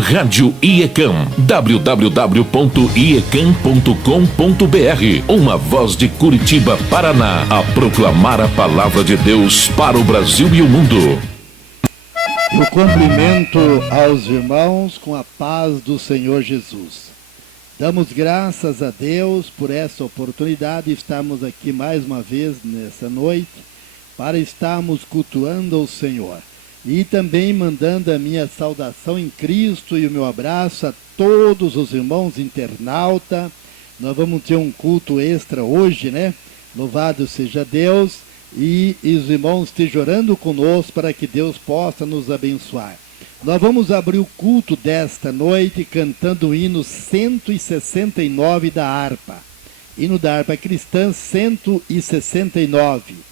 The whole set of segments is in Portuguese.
Rádio IECAM, www.iecam.com.br. Uma voz de Curitiba, Paraná, a proclamar a palavra de Deus para o Brasil e o mundo. Eu cumprimento aos irmãos com a paz do Senhor Jesus. Damos graças a Deus por essa oportunidade de estarmos aqui mais uma vez nessa noite para estarmos cultuando ao Senhor. E também mandando a minha saudação em Cristo e o meu abraço a todos os irmãos internautas. Nós vamos ter um culto extra hoje, né? Louvado seja Deus. E os irmãos estejam orando conosco para que Deus possa nos abençoar. Nós vamos abrir o culto desta noite cantando o hino 169 da harpa. Hino da harpa cristã 169.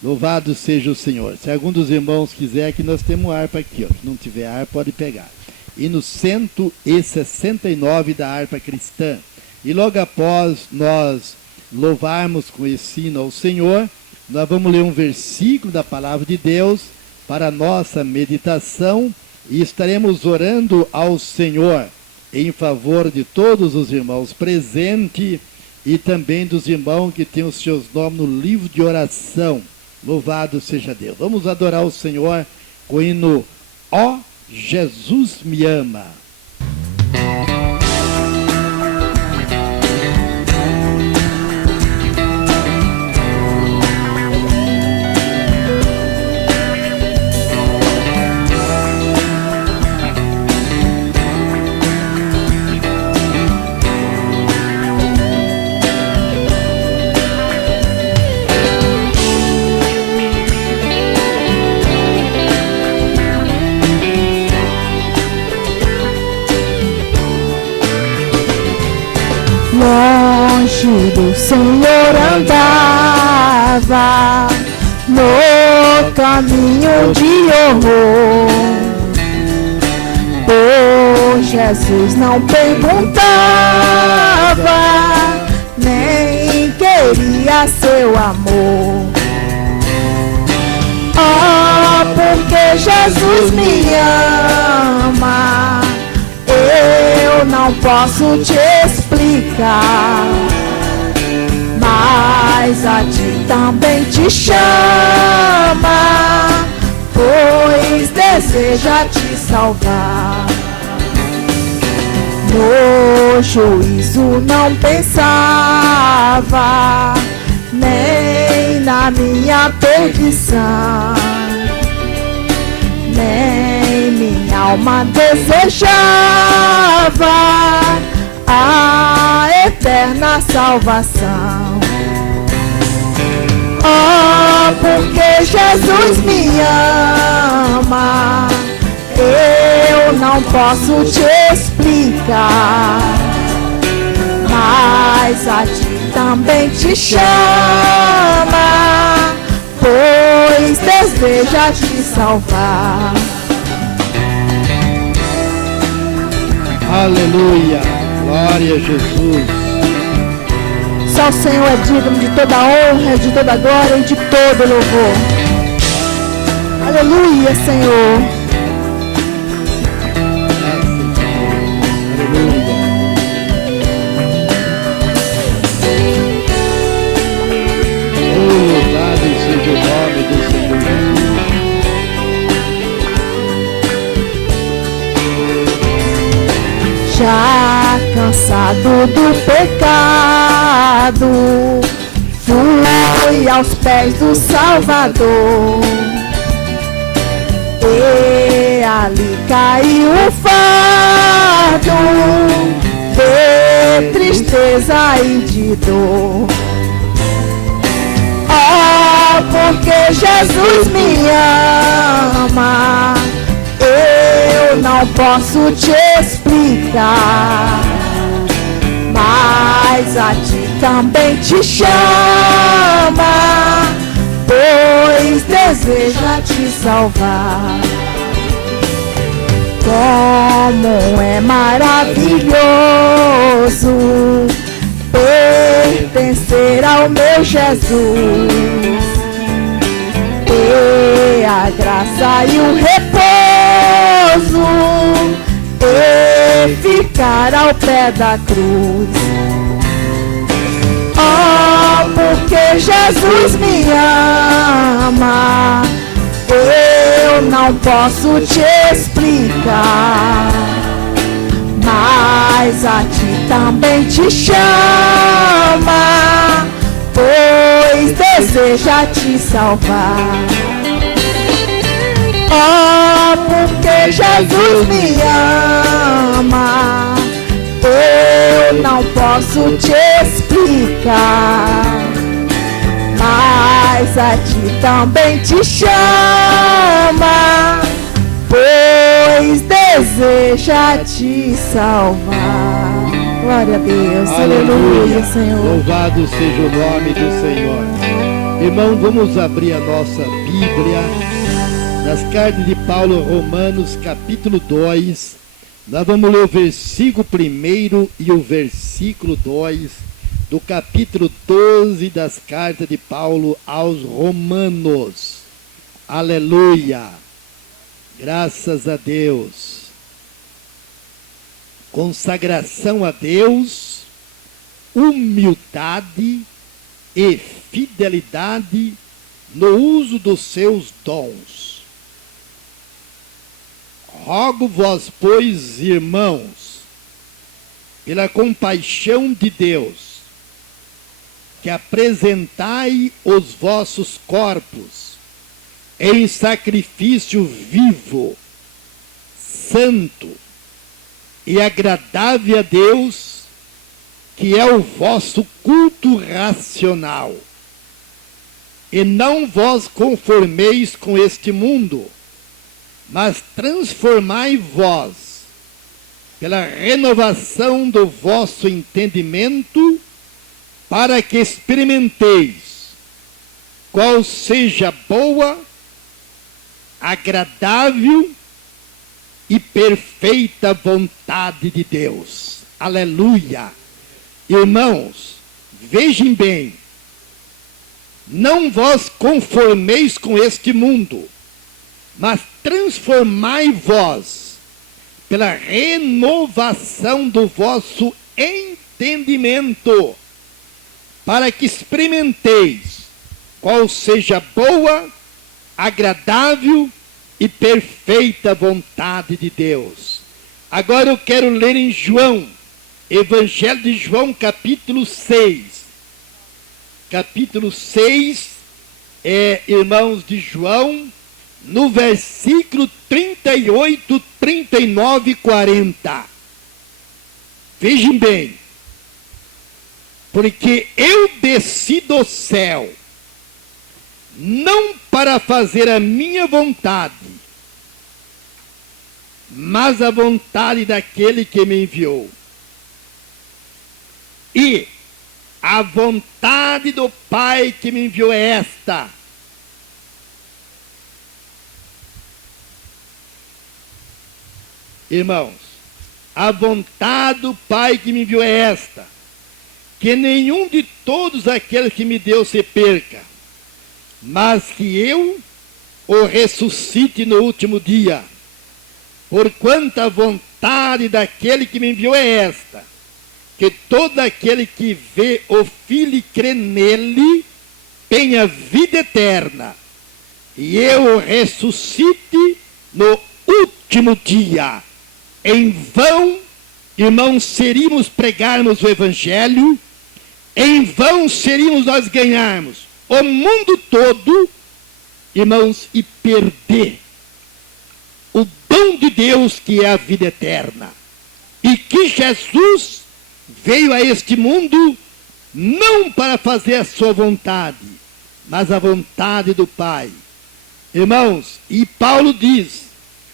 Louvado seja o Senhor. Se algum dos irmãos quiser, que nós temos harpa aqui, ó. Se não tiver harpa, pode pegar. Hino 169 da harpa cristã. E logo após nós louvarmos com esse hino ao Senhor, nós vamos ler um versículo da palavra de Deus para a nossa meditação e estaremos orando ao Senhor em favor de todos os irmãos presentes e também dos irmãos que têm os seus nomes no livro de oração. Louvado seja Deus. Vamos adorar o Senhor com o hino Ó Jesus me ama. Longe do Senhor andava, no caminho de horror. Por Jesus não perguntava, nem queria seu amor. Oh, porque Jesus me ama, eu não posso te explicar, mas a ti também te chama, pois deseja te salvar. No juízo não pensava, nem na minha perdição, nem minha alma desejava a eterna salvação. Oh, porque Jesus me ama, eu não posso te explicar, mas a ti também te chama, pois deseja te salvar. Aleluia, glória a Jesus. Só o Senhor é digno de toda honra, de toda glória e de todo louvor. Aleluia, Senhor. Aleluia. Louvado seja o nome do Senhor Jesus. Já cansado do pecado, fui aos pés do Salvador, e ali caiu o fardo de tristeza e de dor. Oh, porque Jesus me ama, eu não posso te explicar, mas a ti também te chama, pois deseja te salvar. Como é maravilhoso pertencer ao meu Jesus, ter a graça e o repouso chegar ao pé da cruz. Oh, porque Jesus me ama, eu não posso te explicar, mas a ti também te chama, pois deseja te salvar. Oh, porque Jesus me ama, eu não posso te explicar, mas a ti também te chama, pois deseja te salvar. Glória a Deus, aleluia, Senhor. Louvado seja o nome do Senhor. Irmão, vamos abrir a nossa Bíblia nas cartas de Paulo, Romanos, capítulo 2. Nós vamos ler o versículo 1 e o versículo 2 do capítulo 12 das cartas de Paulo aos Romanos. Aleluia! Graças a Deus. Consagração a Deus, humildade e fidelidade no uso dos seus dons. Rogo-vos, pois, irmãos, pela compaixão de Deus, que apresentai os vossos corpos em sacrifício vivo, santo e agradável a Deus, que é o vosso culto racional. E não vos conformeis com este mundo, mas transformai-vos pela renovação do vosso entendimento, para que experimenteis qual seja a boa, agradável e perfeita vontade de Deus. Aleluia! Irmãos, vejam bem, não vos conformeis com este mundo, mas transformai-vos pela renovação do vosso entendimento, para que experimenteis qual seja a boa, agradável e perfeita vontade de Deus. Agora eu quero ler em João, Evangelho de João, capítulo 6. Capítulo 6, irmãos de João, no versículo 38, 39 e 40. Vejam bem. Porque eu desci do céu, não para fazer a minha vontade, mas a vontade daquele que me enviou. E a vontade do Pai que me enviou é esta: irmãos, a vontade do Pai que me enviou é esta: que nenhum de todos aqueles que me deu se perca, mas que eu o ressuscite no último dia. Porquanto a vontade daquele que me enviou é esta: que todo aquele que vê o Filho e crê nele tenha vida eterna, e eu o ressuscite no último dia. Em vão, irmãos, seríamos pregarmos o Evangelho, em vão seríamos nós ganharmos o mundo todo, irmãos, e perder o dom de Deus, que é a vida eterna. E que Jesus veio a este mundo não para fazer a sua vontade, mas a vontade do Pai. Irmãos, e Paulo diz: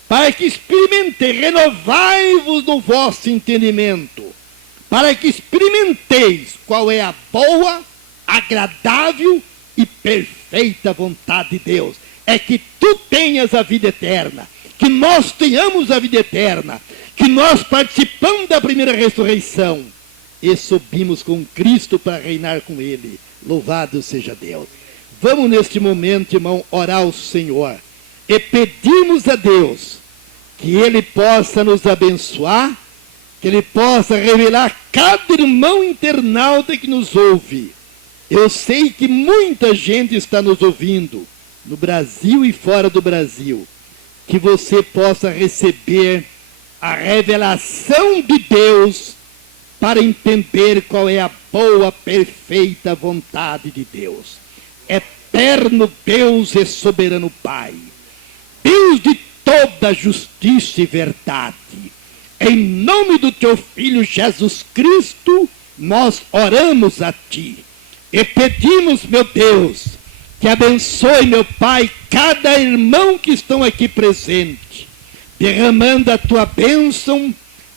para que experimenteis, renovai-vos no vosso entendimento, para que experimenteis qual é a boa, agradável e perfeita vontade de Deus. É que tu tenhas a vida eterna, que nós tenhamos a vida eterna, que nós participamos da primeira ressurreição e subimos com Cristo para reinar com Ele. Louvado seja Deus. Vamos neste momento, irmão, orar ao Senhor e pedimos a Deus que Ele possa nos abençoar, que Ele possa revelar a cada irmão internauta que nos ouve. Eu sei que muita gente está nos ouvindo, no Brasil e fora do Brasil. Que você possa receber a revelação de Deus para entender qual é a boa, perfeita vontade de Deus. Eterno Deus e soberano Pai, Deus de toda justiça e verdade, em nome do teu Filho Jesus Cristo, nós oramos a ti e pedimos, meu Deus, que abençoe, meu Pai, cada irmão que estão aqui presente, derramando a tua bênção,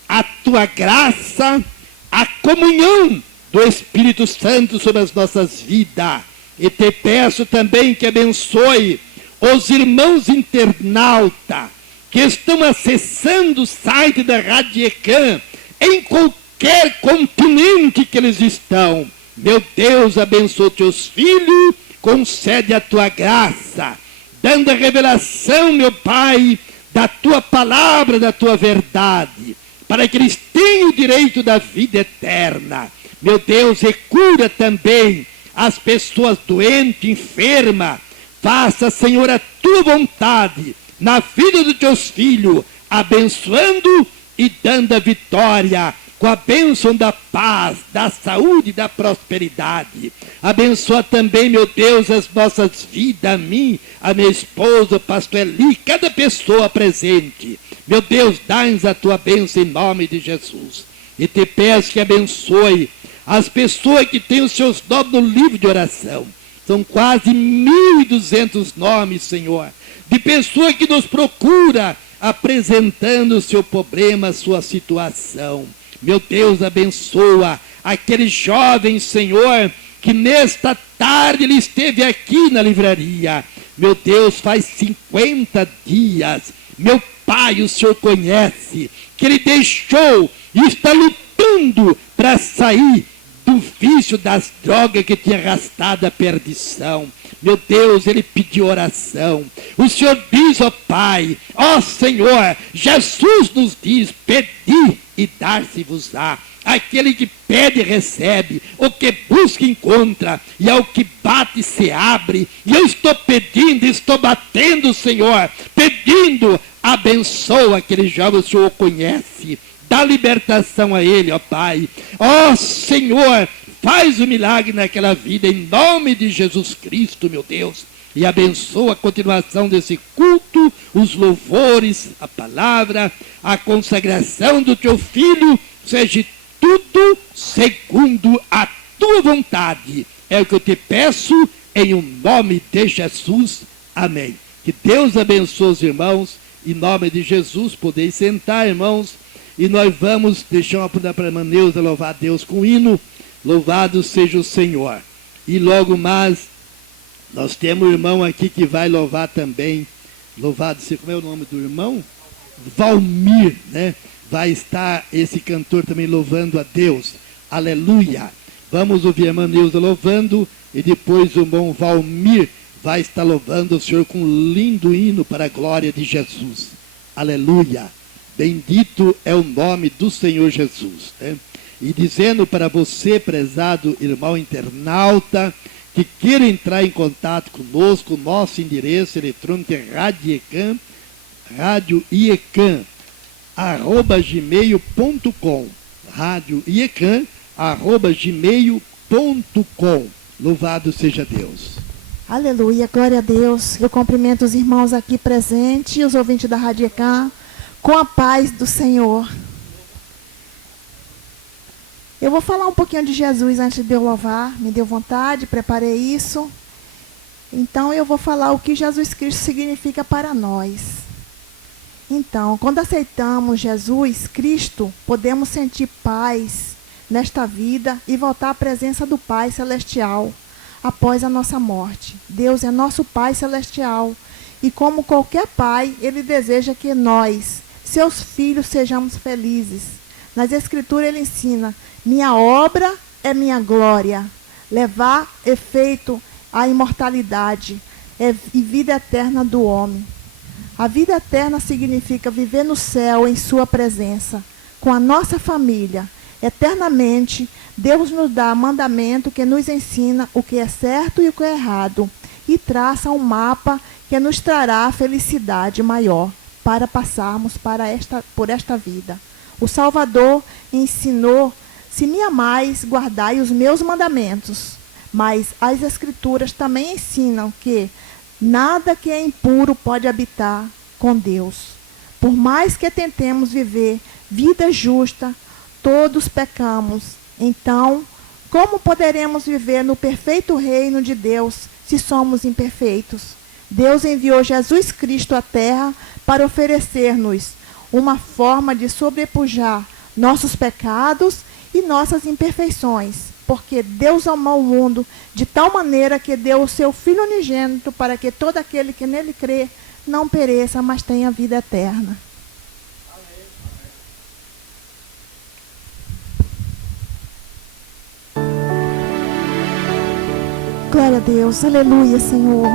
a tua graça, a comunhão do Espírito Santo sobre as nossas vidas. E te peço também que abençoe os irmãos internautas que estão acessando o site da Rádio ECAM, em qualquer continente que eles estão. Meu Deus, abençoe teus filhos, concede a tua graça, dando a revelação, meu Pai, da tua palavra, da tua verdade, para que eles tenham o direito da vida eterna. Meu Deus, e cura também as pessoas doentes, enfermas. Faça, Senhor, a tua vontade na vida dos teus filhos, abençoando e dando a vitória, com a bênção da paz, da saúde e da prosperidade. Abençoa também, meu Deus, as nossas vidas, a mim, a minha esposa, o pastor Eli, cada pessoa presente. Meu Deus, dá-nos a tua bênção em nome de Jesus. E te peço que abençoe as pessoas que têm os seus nomes no livro de oração. São quase 1.200 nomes, Senhor, de pessoas que nos procuram apresentando o seu problema, a sua situação. Meu Deus, abençoa aquele jovem, Senhor, que nesta tarde ele esteve aqui na livraria. Meu Deus, faz 50 dias, meu Pai, o Senhor conhece, que ele deixou e está lutando para sair do vício das drogas que tinha arrastado a perdição. Meu Deus, ele pediu oração. O Senhor diz, ó Pai, ó Senhor, Jesus nos diz, pedi e dar-se-vos-á. Aquele que pede recebe, o que busca encontra, e ao que bate se abre. E eu estou pedindo, estou batendo, Senhor, pedindo, abençoa aquele jovem, o Senhor o conhece. Dá libertação a ele, ó Pai. Ó Senhor, faz o milagre naquela vida, em nome de Jesus Cristo, meu Deus. E abençoa a continuação desse culto, os louvores, a palavra, a consagração do teu Filho, seja tudo segundo a tua vontade. É o que eu te peço, em o nome de Jesus. Amém. Que Deus abençoe os irmãos, em nome de Jesus. Podeis sentar, irmãos. E nós vamos deixar uma oportunidade para a irmã Neuza louvar a Deus com hino. Louvado seja o Senhor. E logo mais, nós temos um irmão aqui que vai louvar também. Louvado seja, como é o nome do irmão? Valmir, né? Vai estar esse cantor também louvando a Deus. Aleluia. Vamos ouvir a irmã Neuza louvando. E depois o irmão Valmir vai estar louvando o Senhor com um lindo hino para a glória de Jesus. Aleluia. Bendito é o nome do Senhor Jesus. Né? E dizendo para você, prezado irmão internauta, que queira entrar em contato conosco, nosso endereço eletrônico é radioiecam@gmail.com. radioiecam@gmail.com. Louvado seja Deus. Aleluia, glória a Deus. Eu cumprimento os irmãos aqui presentes, os ouvintes da Rádio ECAM, com a paz do Senhor. Eu vou falar um pouquinho de Jesus antes de eu louvar. Me deu vontade, preparei isso. Então eu vou falar o que Jesus Cristo significa para nós. Então, quando aceitamos Jesus Cristo, podemos sentir paz nesta vida e voltar à presença do Pai Celestial após a nossa morte. Deus é nosso Pai Celestial e, como qualquer pai, Ele deseja que nós, seus filhos, sejamos felizes. Nas Escrituras Ele ensina: minha obra é minha glória, levar efeito à imortalidade e vida eterna do homem. A vida eterna significa viver no céu em sua presença, com a nossa família. Eternamente, Deus nos dá mandamento que nos ensina o que é certo e o que é errado, e traça um mapa que nos trará a felicidade maior para passarmos por esta vida. O Salvador ensinou: se me amais, guardai os meus mandamentos. Mas as Escrituras também ensinam que nada que é impuro pode habitar com Deus. Por mais que tentemos viver vida justa, todos pecamos. Então, como poderemos viver no perfeito reino de Deus se somos imperfeitos? Deus enviou Jesus Cristo à terra para oferecer-nos uma forma de sobrepujar nossos pecados e nossas imperfeições, porque Deus amou o mundo de tal maneira que deu o seu Filho unigênito para que todo aquele que nele crê não pereça, mas tenha vida eterna. Glória a Deus, aleluia, Senhor.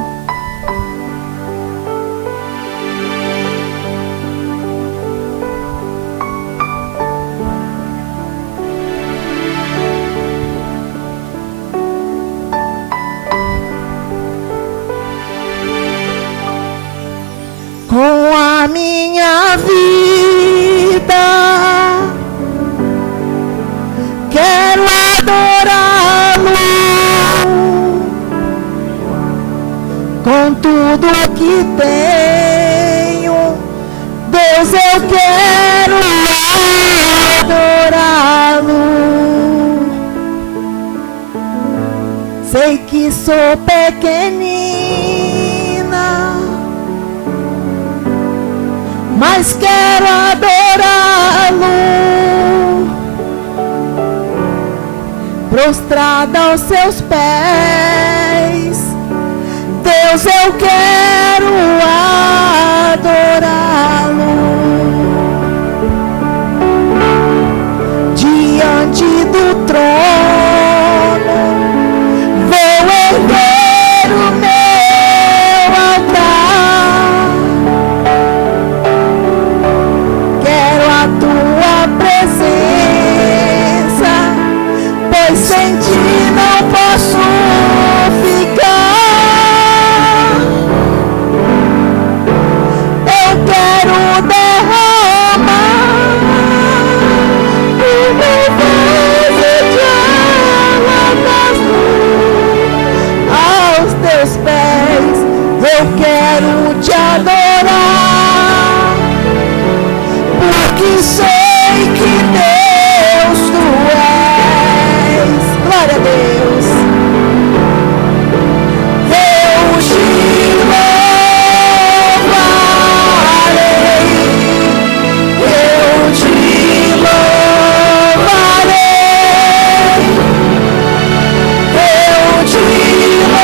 Com a minha vida quero adorá-lo, com tudo que tenho, Deus, eu quero adorá-lo. Sei que sou pequenina, mas quero adorá-lo, prostrada aos seus pés. Deus, eu quero adorá-lo, diante do trono vou erguer o meu altar. Quero a tua presença, pois sem ti não posso ficar. Eu quero te adorar, porque sei que Deus tu és. Glória a Deus. Eu te louvarei, eu te louvarei, eu te louvarei.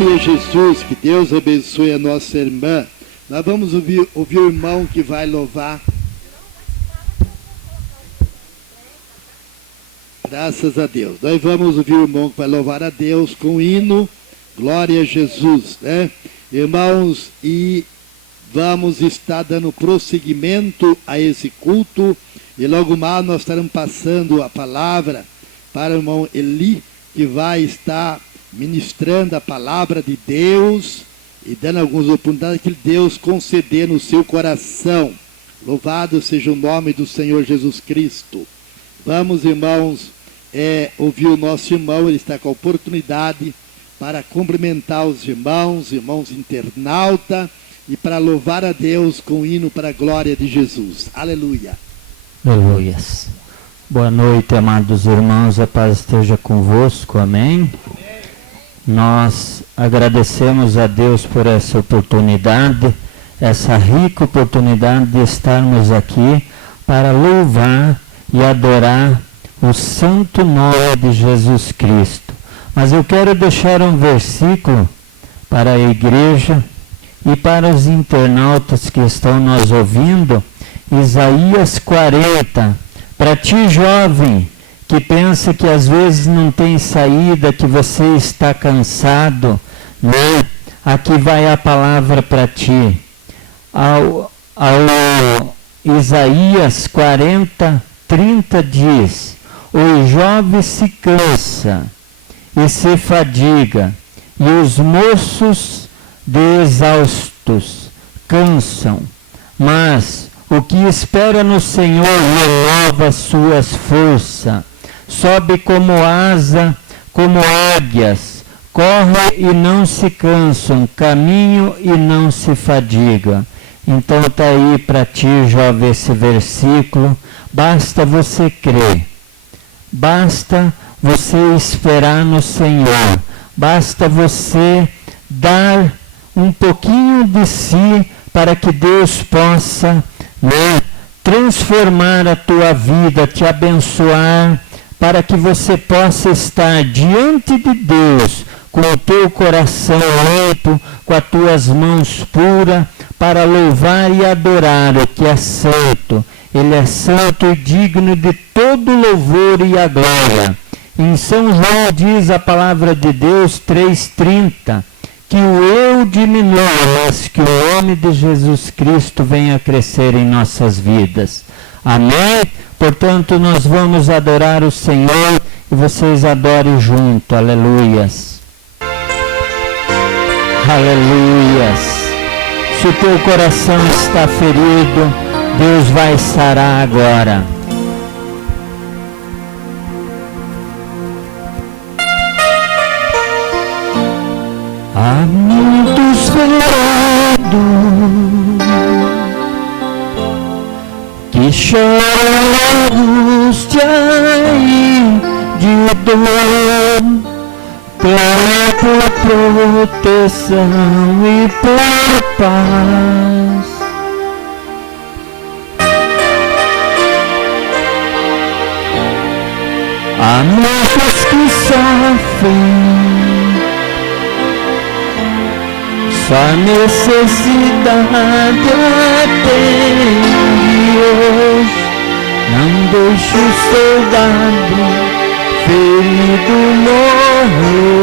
Glória a Jesus, que Deus abençoe a nossa irmã. Nós vamos ouvir o irmão que vai louvar. Graças a Deus. Nós vamos ouvir o irmão que vai louvar a Deus com o hino Glória a Jesus, né? Irmãos, e vamos estar dando prosseguimento a esse culto, e logo mais nós estaremos passando a palavra para o irmão Eli, que vai estar ministrando a palavra de Deus e dando algumas oportunidades que Deus conceder no seu coração. Louvado seja o nome do Senhor Jesus Cristo. Vamos, irmãos, ouvir o nosso irmão. Ele está com a oportunidade para cumprimentar os irmãos internautas, e para louvar a Deus com o hino para a glória de Jesus. Aleluia. Aleluias. Boa noite, amados irmãos, a paz esteja convosco, amém? Nós agradecemos a Deus por essa oportunidade, essa rica oportunidade de estarmos aqui para louvar e adorar o santo nome de Jesus Cristo. Mas eu quero deixar um versículo para a igreja e para os internautas que estão nos ouvindo, Isaías 40, para ti jovem, que pensa que às vezes não tem saída, que você está cansado, né? Aqui vai a palavra para ti. Ao Isaías 40, 30 diz: o jovem se cansa e se fadiga, e os moços de exaustos cansam, mas o que espera no Senhor renova suas forças, sobe como asa, como águias, corre e não se cansam, caminham e não se fadiga. Então está aí para ti, jovem, esse versículo. Basta você crer, basta você esperar no Senhor, basta você dar um pouquinho de si para que Deus possa, né, transformar a tua vida, te abençoar, para que você possa estar diante de Deus com o teu coração limpo, com as tuas mãos puras, para louvar e adorar o que é santo. Ele é santo e digno de todo louvor e a glória. Em São João diz a palavra de Deus 3,30, que o eu diminua, mas que o nome de Jesus Cristo venha a crescer em nossas vidas. Amém? Portanto, nós vamos adorar o Senhor e vocês adorem junto. Aleluias. Aleluias. Se o teu coração está ferido, Deus vai sarar agora. Há muitos feridos que choram angústia e de dor, clamam por proteção e por paz. Há muitos que sofrem só necessidade tem Deus. Não deixe o soldado ferido morrer.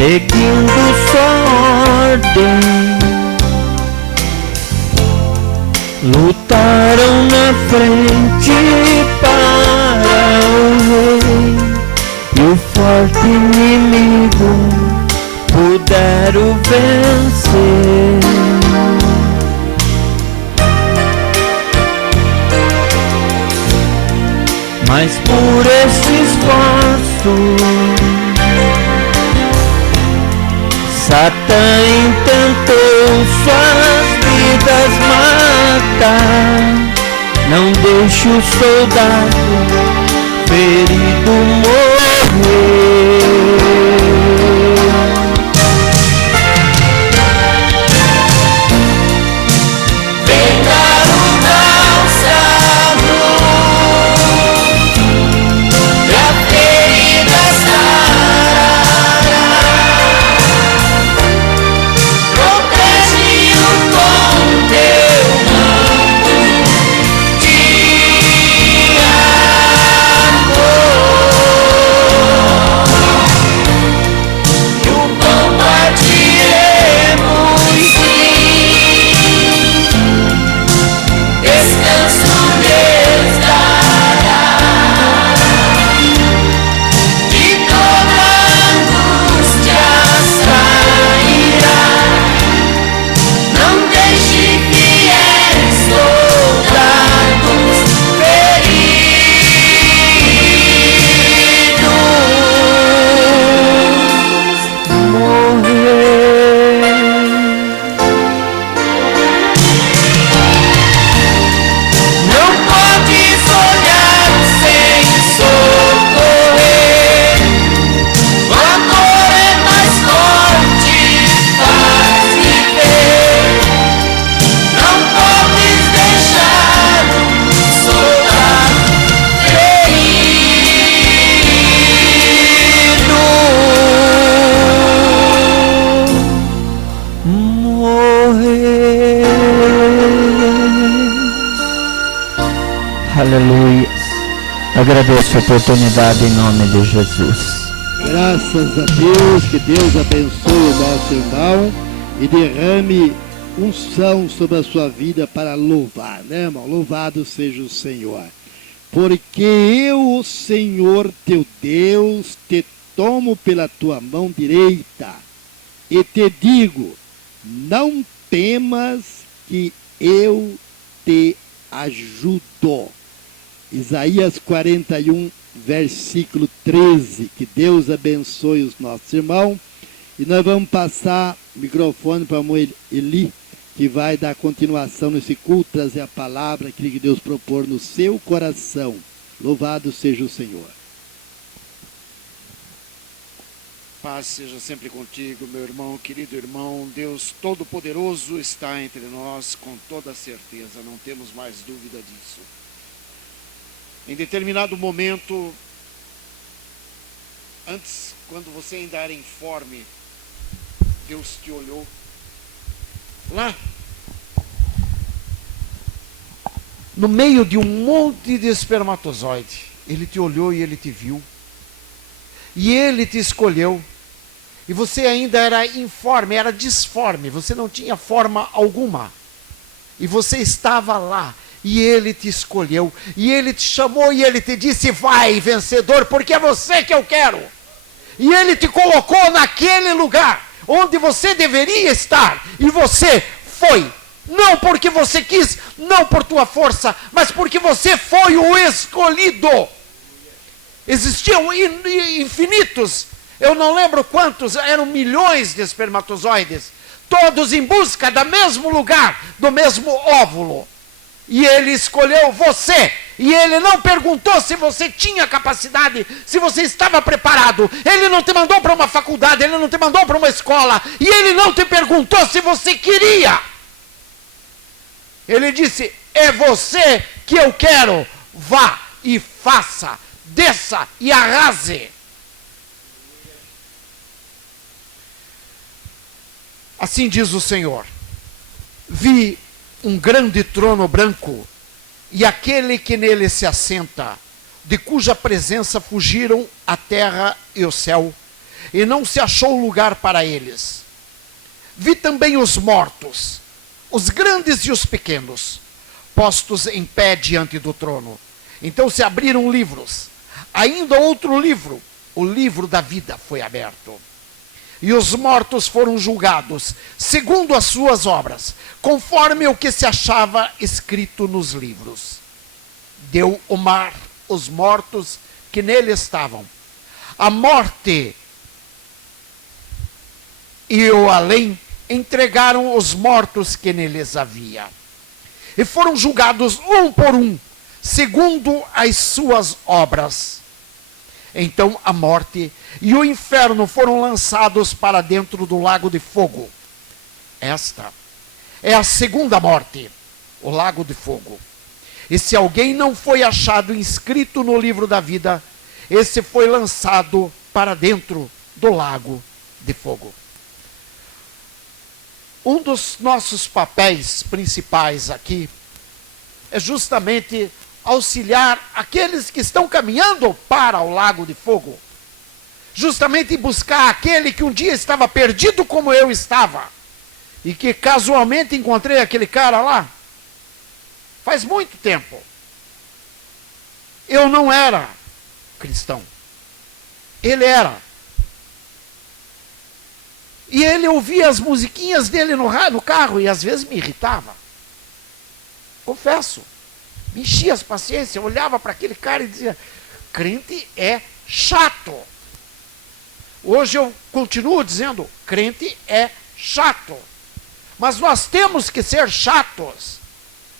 seguindo sua ordem. Lutaram na frente para o rei, e o forte inimigo puderam vencer. Mas por esse esforço, Satã intentou suas vidas matar. Não deixe o soldado ferido morrer. Aleluia. Agradeço a oportunidade em nome de Jesus. Graças a Deus, que Deus abençoe o nosso irmão e derrame unção sobre a sua vida para louvar, né, irmão? Louvado seja o Senhor. Porque eu, o Senhor teu Deus, te tomo pela tua mão direita e te digo, não temas, que eu te ajudo. Isaías 41, versículo 13. Que Deus abençoe os nossos irmãos. E nós vamos passar o microfone para a irmã Eli, que vai dar continuação nesse culto, trazer a palavra, aquilo que Deus propor no seu coração. Louvado seja o Senhor. Paz seja sempre contigo, meu irmão, querido irmão. Deus Todo-Poderoso está entre nós com toda certeza, não temos mais dúvida disso. Em determinado momento, antes, quando você ainda era informe, Deus te olhou. Lá, no meio de um monte de espermatozoide, Ele te olhou e Ele te viu. E Ele te escolheu. E você ainda era informe, era disforme, você não tinha forma alguma. E você estava lá. E Ele te escolheu, e Ele te chamou, e Ele te disse, vai, vencedor, porque é você que eu quero. E Ele te colocou naquele lugar, onde você deveria estar, e você foi. Não porque você quis, não por tua força, mas porque você foi o escolhido. Existiam infinitos, eu não lembro quantos, eram milhões de espermatozoides, todos em busca do mesmo lugar, do mesmo óvulo. E Ele escolheu você. E Ele não perguntou se você tinha capacidade, se você estava preparado. Ele não te mandou para uma faculdade, Ele não te mandou para uma escola. E Ele não te perguntou se você queria. Ele disse, é você que eu quero. Vá e faça, desça e arrase. Assim diz o Senhor. Vi um grande trono branco, e aquele que nele se assenta, de cuja presença fugiram a terra e o céu, e não se achou lugar para eles. Vi também os mortos, os grandes e os pequenos, postos em pé diante do trono. Então se abriram livros. Ainda outro livro, o livro da vida, foi aberto. E os mortos foram julgados, segundo as suas obras, conforme o que se achava escrito nos livros. Deu o mar os mortos que nele estavam. A morte e o além entregaram os mortos que neles havia. E foram julgados um por um, segundo as suas obras. Então a morte e o inferno foram lançados para dentro do lago de fogo. Esta é a segunda morte, o lago de fogo. E se alguém não foi achado inscrito no livro da vida, esse foi lançado para dentro do lago de fogo. Um dos nossos papéis principais aqui é justamente auxiliar aqueles que estão caminhando para o lago de fogo. Justamente buscar aquele que um dia estava perdido como eu estava. E que casualmente encontrei aquele cara lá. Faz muito tempo. Eu não era cristão. Ele era. E ele ouvia as musiquinhas dele no carro e às vezes me irritava. Confesso. Me enchia as paciências, eu olhava para aquele cara e dizia, crente é chato. Hoje eu continuo dizendo, crente é chato. Mas nós temos que ser chatos.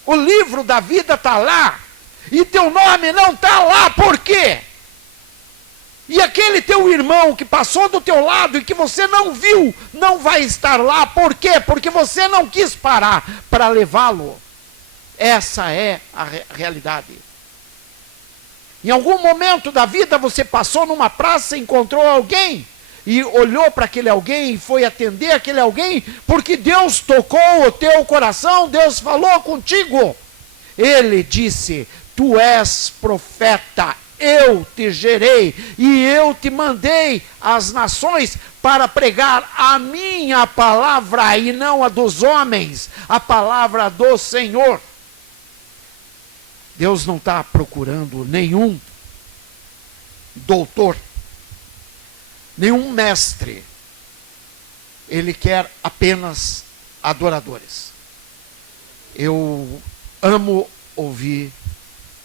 O livro da vida está lá. E teu nome não está lá, por quê? E aquele teu irmão que passou do teu lado e que você não viu, não vai estar lá, por quê? Porque você não quis parar para levá-lo. Essa é a realidade. Em algum momento da vida você passou numa praça, encontrou alguém e olhou para aquele alguém e foi atender aquele alguém porque Deus tocou o teu coração, Deus falou contigo. Ele disse, tu és profeta, eu te gerei e eu te mandei às nações para pregar a minha palavra e não a dos homens, a palavra do Senhor. Deus não está procurando nenhum doutor, nenhum mestre. Ele quer apenas adoradores. Eu amo ouvir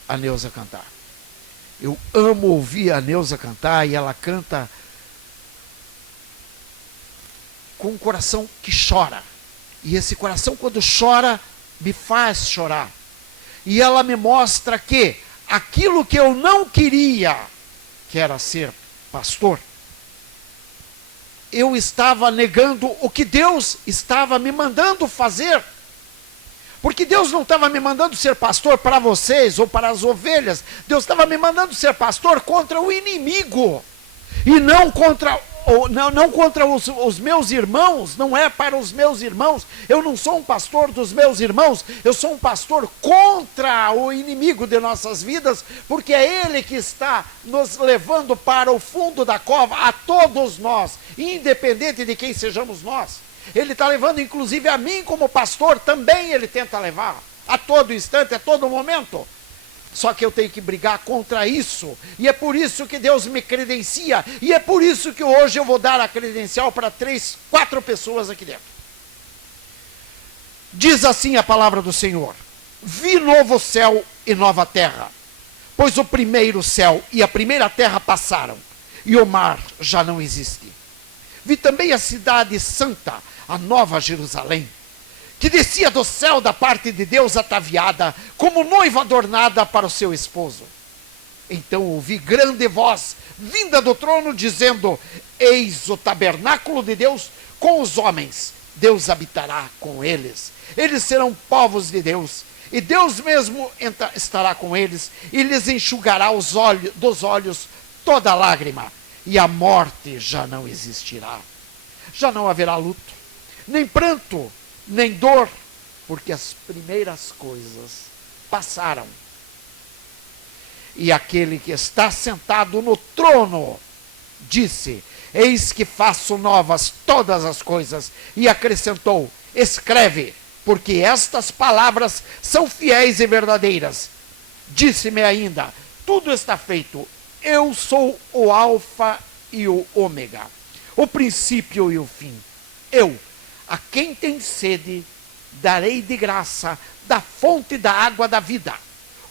a Neuza cantar. Eu amo ouvir a Neuza cantar e ela canta com um coração que chora. E esse coração, quando chora, me faz chorar. E ela me mostra que aquilo que eu não queria, que era ser pastor, eu estava negando o que Deus estava me mandando fazer. Porque Deus não estava me mandando ser pastor para vocês ou para as ovelhas. Deus estava me mandando ser pastor contra o inimigo. E não contra os meus irmãos, não é para os meus irmãos. Eu não sou um pastor dos meus irmãos, eu sou um pastor contra o inimigo de nossas vidas, porque é ele que está nos levando para o fundo da cova, a todos nós, independente de quem sejamos nós. Ele está levando inclusive a mim como pastor, também ele tenta levar, a todo instante, a todo momento. Só que eu tenho que brigar contra isso. E é por isso que Deus me credencia. E é por isso que hoje eu vou dar a credencial para 3, 4 pessoas aqui dentro. Diz assim a palavra do Senhor. Vi novo céu e nova terra. Pois o primeiro céu e a primeira terra passaram. E o mar já não existe. Vi também a cidade santa, a nova Jerusalém, que descia do céu da parte de Deus ataviada, como noiva adornada para o seu esposo. Então ouvi grande voz, vinda do trono, dizendo, eis o tabernáculo de Deus com os homens, Deus habitará com eles. Eles serão povos de Deus, e Deus mesmo estará com eles, e lhes enxugará dos olhos toda lágrima, e a morte já não existirá. Já não haverá luto, nem pranto, nem dor, porque as primeiras coisas passaram. E aquele que está sentado no trono disse: eis que faço novas todas as coisas. E acrescentou: escreve, porque estas palavras são fiéis e verdadeiras. Disse-me ainda: tudo está feito. Eu sou o Alfa e o Ômega, o princípio e o fim. Eu, a quem tem sede, darei de graça da fonte da água da vida.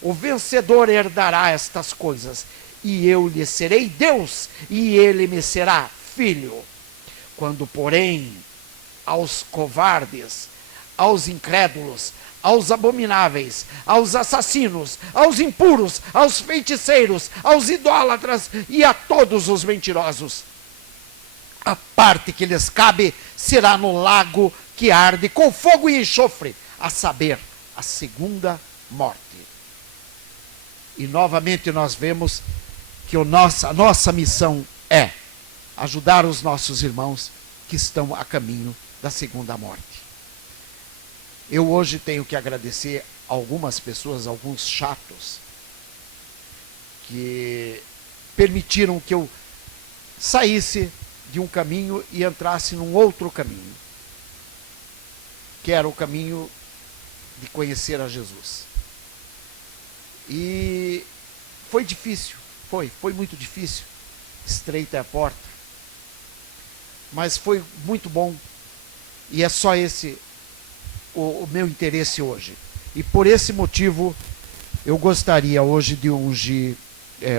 O vencedor herdará estas coisas, e eu lhe serei Deus, e ele me será filho. Quando, porém, aos covardes, aos incrédulos, aos abomináveis, aos assassinos, aos impuros, aos feiticeiros, aos idólatras e a todos os mentirosos, a parte que lhes cabe será no lago que arde com fogo e enxofre, a saber, a segunda morte. E novamente nós vemos que a nossa missão é ajudar os nossos irmãos que estão a caminho da segunda morte. Eu hoje tenho que agradecer a algumas pessoas, alguns chatos, que permitiram que eu saísse de um caminho e entrasse num outro caminho, que era o caminho de conhecer a Jesus. E foi difícil, foi muito difícil, estreita é a porta, mas foi muito bom, e é só esse o meu interesse hoje. E por esse motivo, eu gostaria hoje de ungir,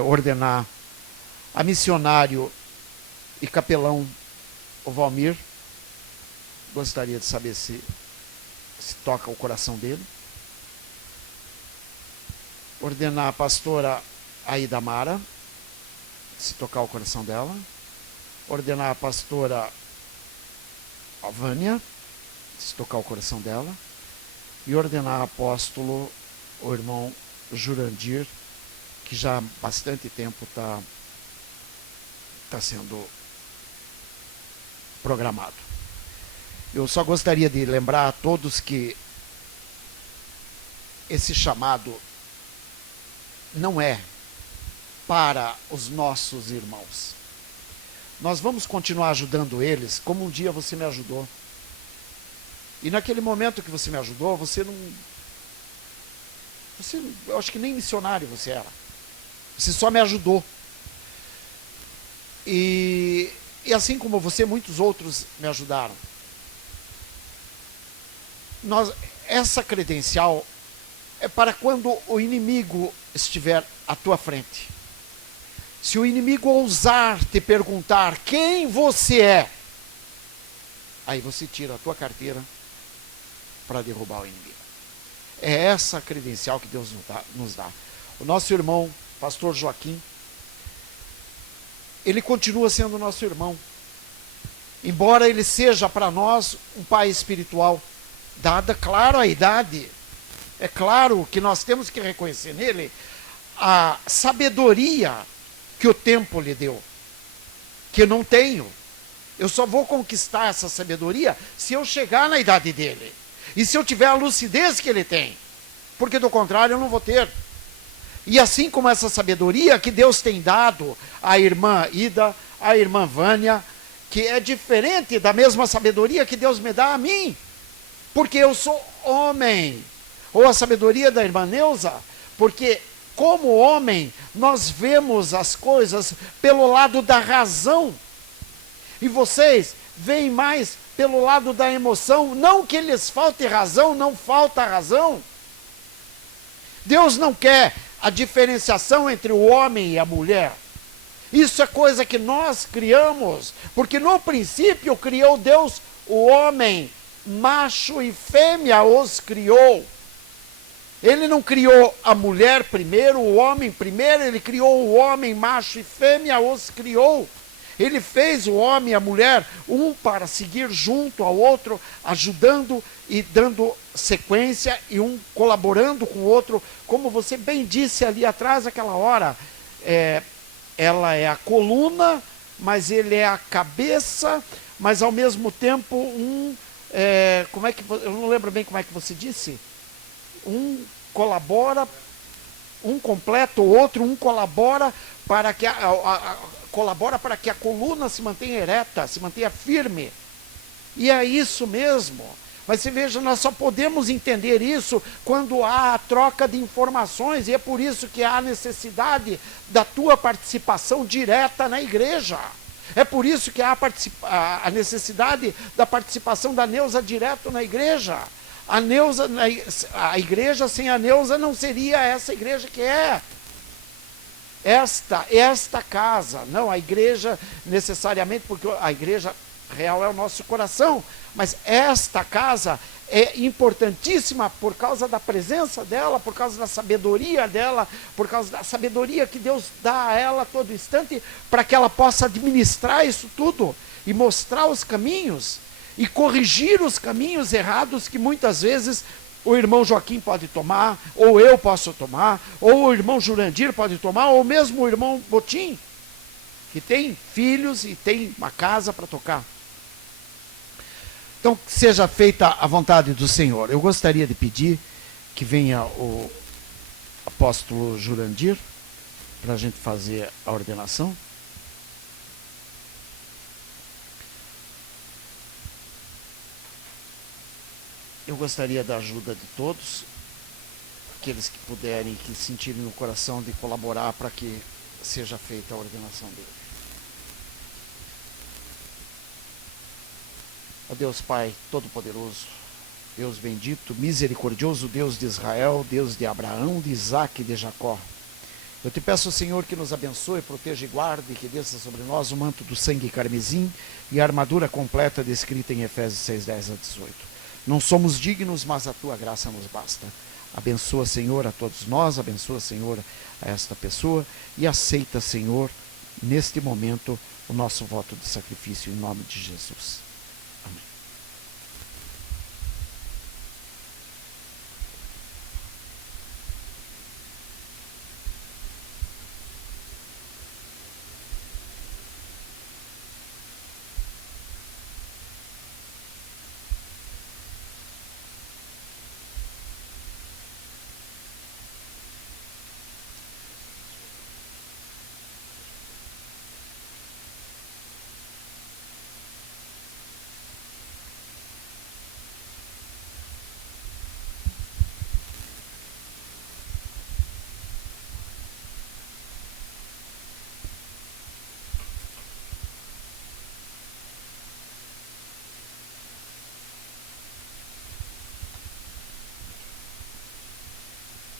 ordenar a missionário e capelão o Valmir. Gostaria de saber se toca o coração dele. Ordenar a pastora Aida Mara, se tocar o coração dela. Ordenar a pastora Vânia, se tocar o coração dela. E ordenar apóstolo o irmão Jurandir, que já há bastante tempo está sendo programado. Eu só gostaria de lembrar a todos que esse chamado não é para os nossos irmãos. Nós vamos continuar ajudando eles como um dia você me ajudou. E naquele momento que você me ajudou, eu acho que nem missionário você era. Você só me ajudou. E assim como você, muitos outros me ajudaram. Essa credencial é para quando o inimigo estiver à tua frente. Se o inimigo ousar te perguntar quem você é, aí você tira a tua carteira para derrubar o inimigo. É essa credencial que Deus nos dá. O nosso irmão, pastor Joaquim, ele continua sendo nosso irmão. Embora ele seja para nós um pai espiritual, dada, claro, a idade. É claro que nós temos que reconhecer nele a sabedoria que o tempo lhe deu, que eu não tenho. Eu só vou conquistar essa sabedoria se eu chegar na idade dele. E se eu tiver a lucidez que ele tem. Porque do contrário eu não vou ter. E assim como essa sabedoria que Deus tem dado à irmã Ida, à irmã Vânia, que é diferente da mesma sabedoria que Deus me dá a mim. Porque eu sou homem. Ou a sabedoria da irmã Neuza, porque como homem nós vemos as coisas pelo lado da razão. E vocês veem mais pelo lado da emoção. Não que lhes falte razão, não falta razão. Deus não quer a diferenciação entre o homem e a mulher. Isso é coisa que nós criamos, porque no princípio criou Deus o homem, macho e fêmea os criou. Ele não criou a mulher primeiro, o homem primeiro, ele criou o homem, macho e fêmea os criou. Ele fez o homem e a mulher, um para seguir junto ao outro, ajudando e dando sequência, e um colaborando com o outro, como você bem disse ali atrás, aquela hora. Ela é a coluna, mas ele é a cabeça, mas ao mesmo tempo eu não lembro bem como é que você disse. Um colabora, um completa o outro, um colabora para que colabora para que a coluna se mantenha ereta, se mantenha firme. E é isso mesmo. Mas você veja, nós só podemos entender isso quando há a troca de informações, e é por isso que há a necessidade da tua participação direta na igreja. É por isso que há a necessidade da participação da Neuza direto na igreja. A igreja sem a Neuza não seria essa igreja que é. Esta casa, não a igreja necessariamente, porque a igreja real é o nosso coração, mas esta casa é importantíssima por causa da presença dela, por causa da sabedoria dela, por causa da sabedoria que Deus dá a ela a todo instante, para que ela possa administrar isso tudo e mostrar os caminhos e corrigir os caminhos errados que muitas vezes o irmão Joaquim pode tomar, ou eu posso tomar, ou o irmão Jurandir pode tomar, ou mesmo o irmão Botim, que tem filhos e tem uma casa para tocar. Então, que seja feita a vontade do Senhor. Eu gostaria de pedir que venha o apóstolo Jurandir para a gente fazer a ordenação. Eu gostaria da ajuda de todos, aqueles que puderem, que sentirem no coração de colaborar para que seja feita a ordenação dele. Ó Deus Pai Todo-Poderoso, Deus bendito, misericordioso, Deus de Israel, Deus de Abraão, de Isaque e de Jacó. Eu te peço, Senhor, que nos abençoe, proteja e guarde, que desça sobre nós o manto do sangue carmesim e a armadura completa descrita em Efésios 6:10 a 18. Não somos dignos, mas a tua graça nos basta. Abençoa, Senhor, a todos nós, abençoa, Senhor, a esta pessoa e aceita, Senhor, neste momento, o nosso voto de sacrifício em nome de Jesus. Amém.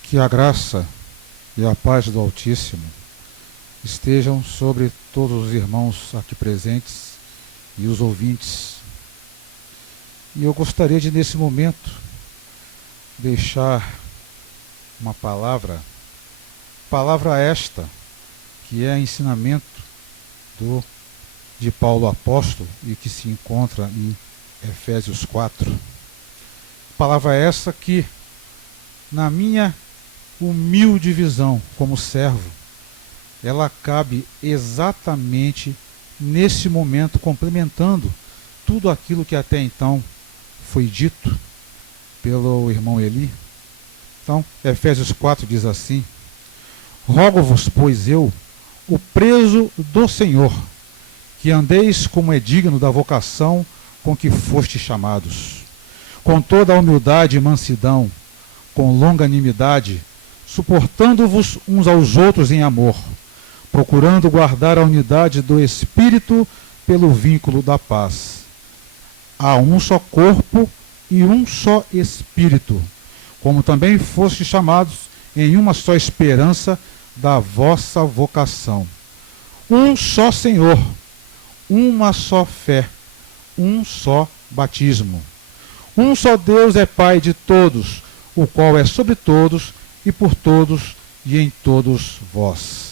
Que a graça e a paz do Altíssimo estejam sobre todos os irmãos aqui presentes e os ouvintes. E eu gostaria de, nesse momento, deixar uma palavra esta, que é ensinamento de Paulo Apóstolo e que se encontra em Efésios 4. Palavra essa que, na minha humilde visão como servo, ela cabe exatamente nesse momento, complementando tudo aquilo que até então foi dito pelo irmão Eli. Então, Efésios 4 diz assim: rogo-vos, pois eu, o preso do Senhor, que andeis como é digno da vocação com que fostes chamados, com toda a humildade e mansidão, com longanimidade, suportando-vos uns aos outros em amor, procurando guardar a unidade do Espírito pelo vínculo da paz. Há um só corpo e um só Espírito, como também fostes chamados em uma só esperança da vossa vocação. Um só Senhor, uma só fé, um só batismo. Um só Deus é Pai de todos, o qual é sobre todos e por todos e em todos vós.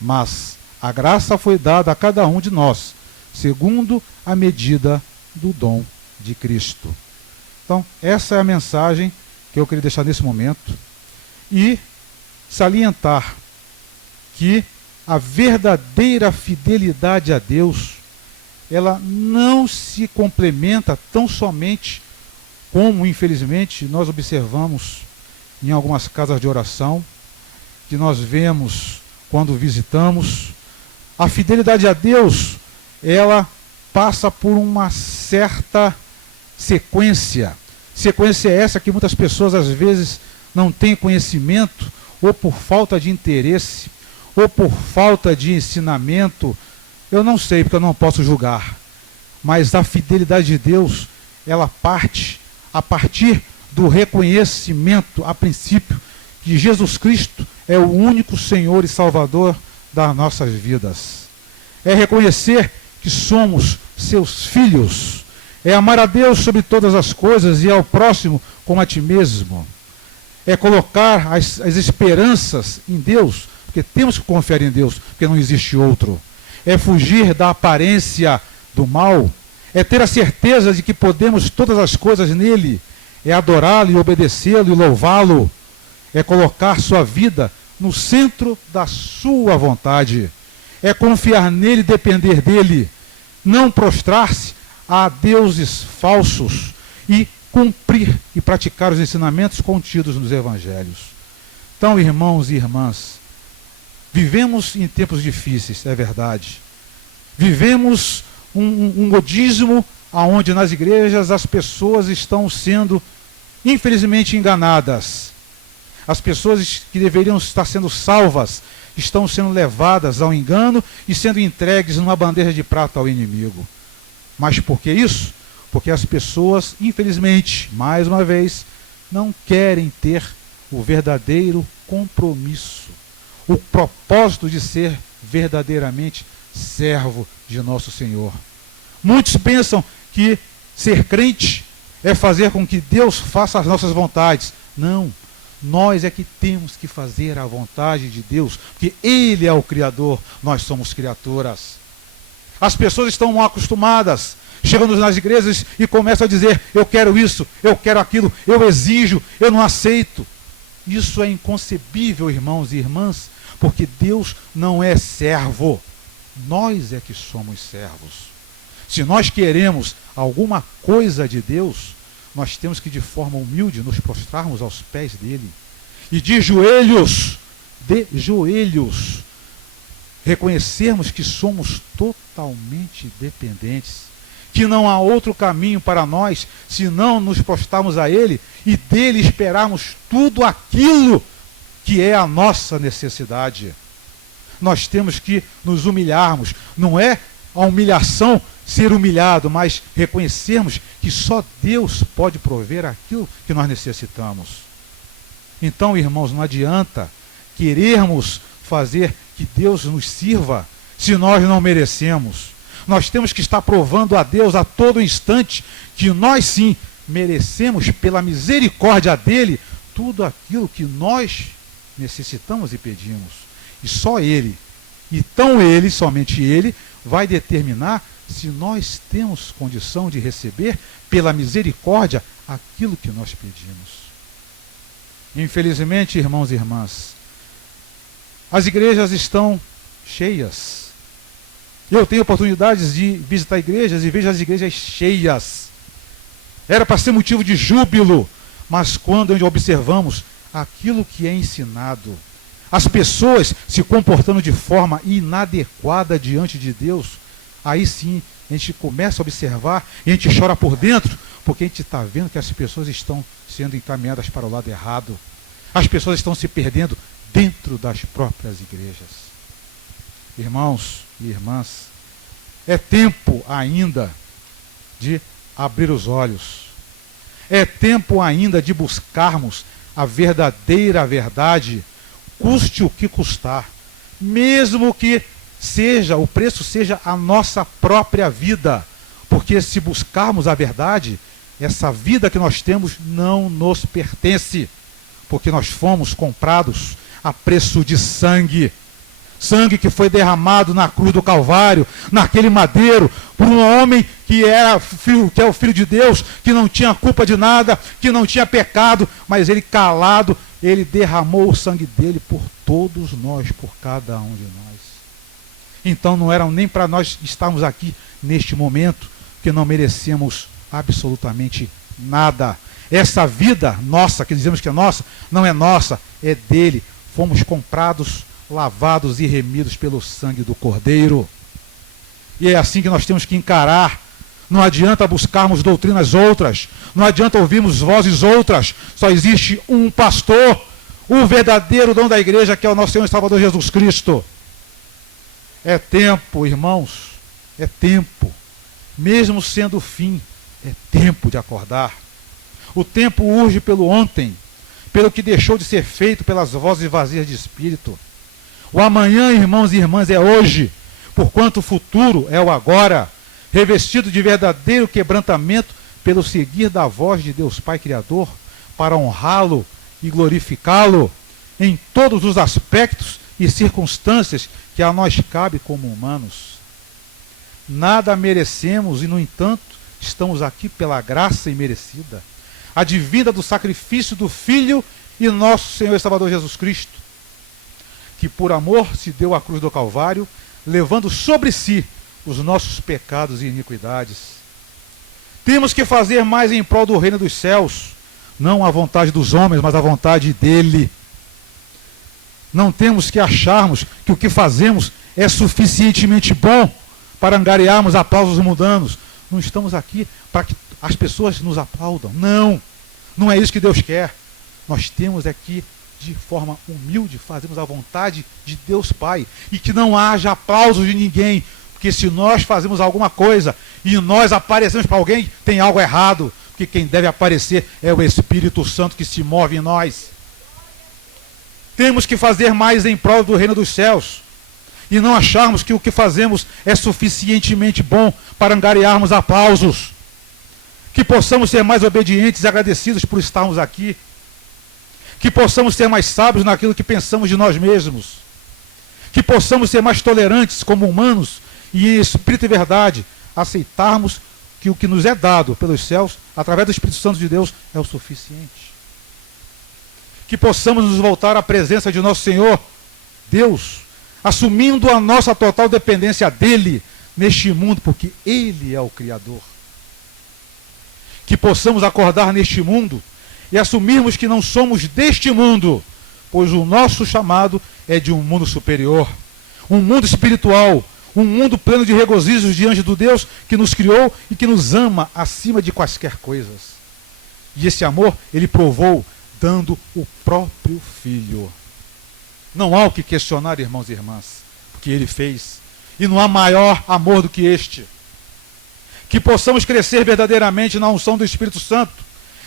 Mas a graça foi dada a cada um de nós, segundo a medida do dom de Cristo. Então, essa é a mensagem que eu queria deixar nesse momento e salientar que a verdadeira fidelidade a Deus, ela não se complementa tão somente como, infelizmente, nós observamos em algumas casas de oração, que nós vemos quando visitamos A fidelidade a Deus, ela passa por uma certa sequência. Sequência é essa que muitas pessoas às vezes não têm conhecimento, ou por falta de interesse, ou por falta de ensinamento. Eu não sei, porque eu não posso julgar. Mas a fidelidade de Deus, ela parte a partir do reconhecimento, a princípio, que Jesus Cristo é o único Senhor e Salvador das nossas vidas. É reconhecer que somos seus filhos. É amar a Deus sobre todas as coisas e ao próximo como a ti mesmo. É colocar as esperanças em Deus, porque temos que confiar em Deus, porque não existe outro. É fugir da aparência do mal. É ter a certeza de que podemos todas as coisas nele. É adorá-lo e obedecê-lo e louvá-lo. É colocar sua vida no centro da sua vontade. É confiar nele e depender dele. Não prostrar-se a deuses falsos e cumprir e praticar os ensinamentos contidos nos evangelhos. Então, irmãos e irmãs, vivemos em tempos difíceis, é verdade. Vivemos um modismo onde nas igrejas as pessoas estão sendo, infelizmente, enganadas. As pessoas que deveriam estar sendo salvas estão sendo levadas ao engano e sendo entregues numa bandeja de prata ao inimigo. Mas por que isso? Porque as pessoas, infelizmente, mais uma vez, não querem ter o verdadeiro compromisso, o propósito de ser verdadeiramente servo de nosso Senhor. Muitos pensam que ser crente é fazer com que Deus faça as nossas vontades. Não, nós é que temos que fazer a vontade de Deus, porque Ele é o Criador, nós somos criaturas. As pessoas estão mal acostumadas, chegam nas igrejas e começam a dizer: eu quero isso, eu quero aquilo, eu exijo, eu não aceito. Isso é inconcebível, irmãos e irmãs, porque Deus não é servo, nós é que somos servos. Se nós queremos alguma coisa de Deus, nós temos que de forma humilde nos prostrarmos aos pés dele e de joelhos, reconhecermos que somos totalmente dependentes, que não há outro caminho para nós senão nos prostrarmos a ele e dele esperarmos tudo aquilo que é a nossa necessidade. Nós temos que nos humilharmos. Não é a humilhação ser humilhado, mas reconhecermos que só Deus pode prover aquilo que nós necessitamos. Então, irmãos, não adianta querermos fazer que Deus nos sirva se nós não merecemos. Nós temos que estar provando a Deus a todo instante que nós sim merecemos, pela misericórdia dele, tudo aquilo que nós necessitamos e pedimos. E só ele, então ele, somente ele, vai determinar se nós temos condição de receber pela misericórdia aquilo que nós pedimos. Infelizmente, irmãos e irmãs, as igrejas estão cheias. Eu tenho oportunidades de visitar igrejas e vejo as igrejas cheias. Era para ser motivo de júbilo, mas quando observamos aquilo que é ensinado, as pessoas se comportando de forma inadequada diante de Deus, aí sim a gente começa a observar e a gente chora por dentro, porque a gente está vendo que as pessoas estão sendo encaminhadas para o lado errado. As pessoas estão se perdendo dentro das próprias igrejas. Irmãos e irmãs, é tempo ainda de abrir os olhos. É tempo ainda de buscarmos a verdadeira verdade, custe o que custar, mesmo que o preço seja a nossa própria vida, porque se buscarmos a verdade, essa vida que nós temos não nos pertence, porque nós fomos comprados a preço de sangue, sangue que foi derramado na cruz do Calvário, naquele madeiro, por um homem que é o Filho de Deus, que não tinha culpa de nada, que não tinha pecado, mas ele calado, ele derramou o sangue dele por todos nós, por cada um de nós. Então não era nem para nós estarmos aqui neste momento, que não merecemos absolutamente nada. Essa vida nossa, que dizemos que é nossa, não é nossa, é dele. Fomos comprados lavados e remidos pelo sangue do Cordeiro. E é assim que nós temos que encarar. Não adianta buscarmos doutrinas outras, não adianta ouvirmos vozes outras, só existe um pastor, o verdadeiro dono da igreja, que é o nosso Senhor e Salvador Jesus Cristo. É tempo, irmãos, é tempo, mesmo sendo o fim, é tempo de acordar. O tempo urge pelo ontem, pelo que deixou de ser feito pelas vozes vazias de espírito. O amanhã, irmãos e irmãs, é hoje, porquanto o futuro é o agora, revestido de verdadeiro quebrantamento pelo seguir da voz de Deus Pai Criador, para honrá-lo e glorificá-lo em todos os aspectos e circunstâncias que a nós cabe como humanos. Nada merecemos e, no entanto, estamos aqui pela graça imerecida, advinda do sacrifício do Filho e nosso Senhor e Salvador Jesus Cristo, que por amor se deu à cruz do Calvário, levando sobre si os nossos pecados e iniquidades. Temos que fazer mais em prol do reino dos céus, não a vontade dos homens, mas a vontade dele. Não temos que acharmos que o que fazemos é suficientemente bom para angariarmos aplausos mundanos. Não estamos aqui para que as pessoas nos aplaudam. Não, não é isso que Deus quer. Nós temos aqui, de forma humilde, fazemos a vontade de Deus Pai, e que não haja aplausos de ninguém, porque se nós fazemos alguma coisa e nós aparecemos para alguém, tem algo errado, porque quem deve aparecer é o Espírito Santo que se move em nós. Temos que fazer mais em prol do reino dos céus, e não acharmos que o que fazemos é suficientemente bom para angariarmos aplausos. Que possamos ser mais obedientes e agradecidos por estarmos aqui. Que possamos ser mais sábios naquilo que pensamos de nós mesmos. Que possamos ser mais tolerantes como humanos e em espírito e verdade aceitarmos que o que nos é dado pelos céus, através do Espírito Santo de Deus, é o suficiente. Que possamos nos voltar à presença de nosso Senhor, Deus, assumindo a nossa total dependência dEle neste mundo, porque Ele é o Criador. Que possamos acordar neste mundo e assumirmos que não somos deste mundo, pois o nosso chamado é de um mundo superior, um mundo espiritual, um mundo pleno de regozijos diante do Deus que nos criou e que nos ama acima de quaisquer coisas. E esse amor Ele provou dando o próprio Filho. Não há o que questionar, irmãos e irmãs, porque Ele fez. E não há maior amor do que este. Que possamos crescer verdadeiramente na unção do Espírito Santo,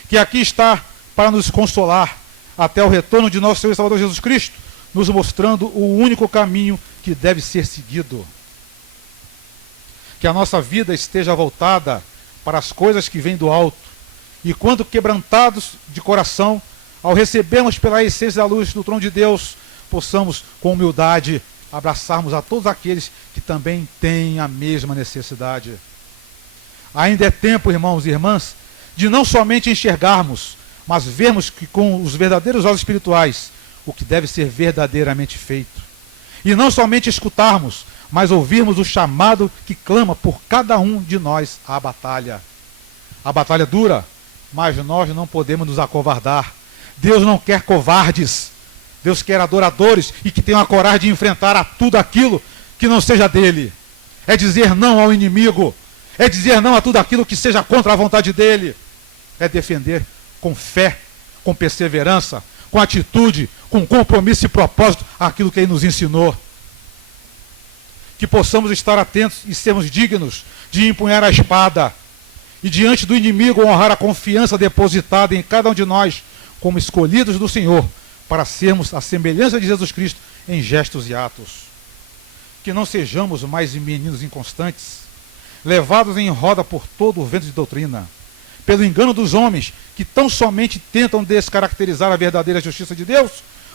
que aqui está para nos consolar, até o retorno de nosso Senhor e Salvador Jesus Cristo, nos mostrando o único caminho que deve ser seguido. Que a nossa vida esteja voltada para as coisas que vêm do alto, e quando quebrantados de coração, ao recebermos pela essência da luz do trono de Deus, possamos, com humildade, abraçarmos a todos aqueles que também têm a mesma necessidade. Ainda é tempo, irmãos e irmãs, de não somente enxergarmos, mas vermos que com os verdadeiros olhos espirituais, o que deve ser verdadeiramente feito. E não somente escutarmos, mas ouvirmos o chamado que clama por cada um de nós à batalha. A batalha dura, mas nós não podemos nos acovardar. Deus não quer covardes. Deus quer adoradores e que tenham a coragem de enfrentar a tudo aquilo que não seja dele. É dizer não ao inimigo. É dizer não a tudo aquilo que seja contra a vontade dele. É defender com fé, com perseverança, com atitude, com compromisso e propósito aquilo que ele nos ensinou. Que possamos estar atentos e sermos dignos de empunhar a espada e diante do inimigo honrar a confiança depositada em cada um de nós como escolhidos do Senhor para sermos a semelhança de Jesus Cristo em gestos e atos. Que não sejamos mais meninos inconstantes, levados em roda por todo o vento de doutrina, pelo engano dos homens que tão somente tentam descaracterizar a verdadeira justiça de Deus,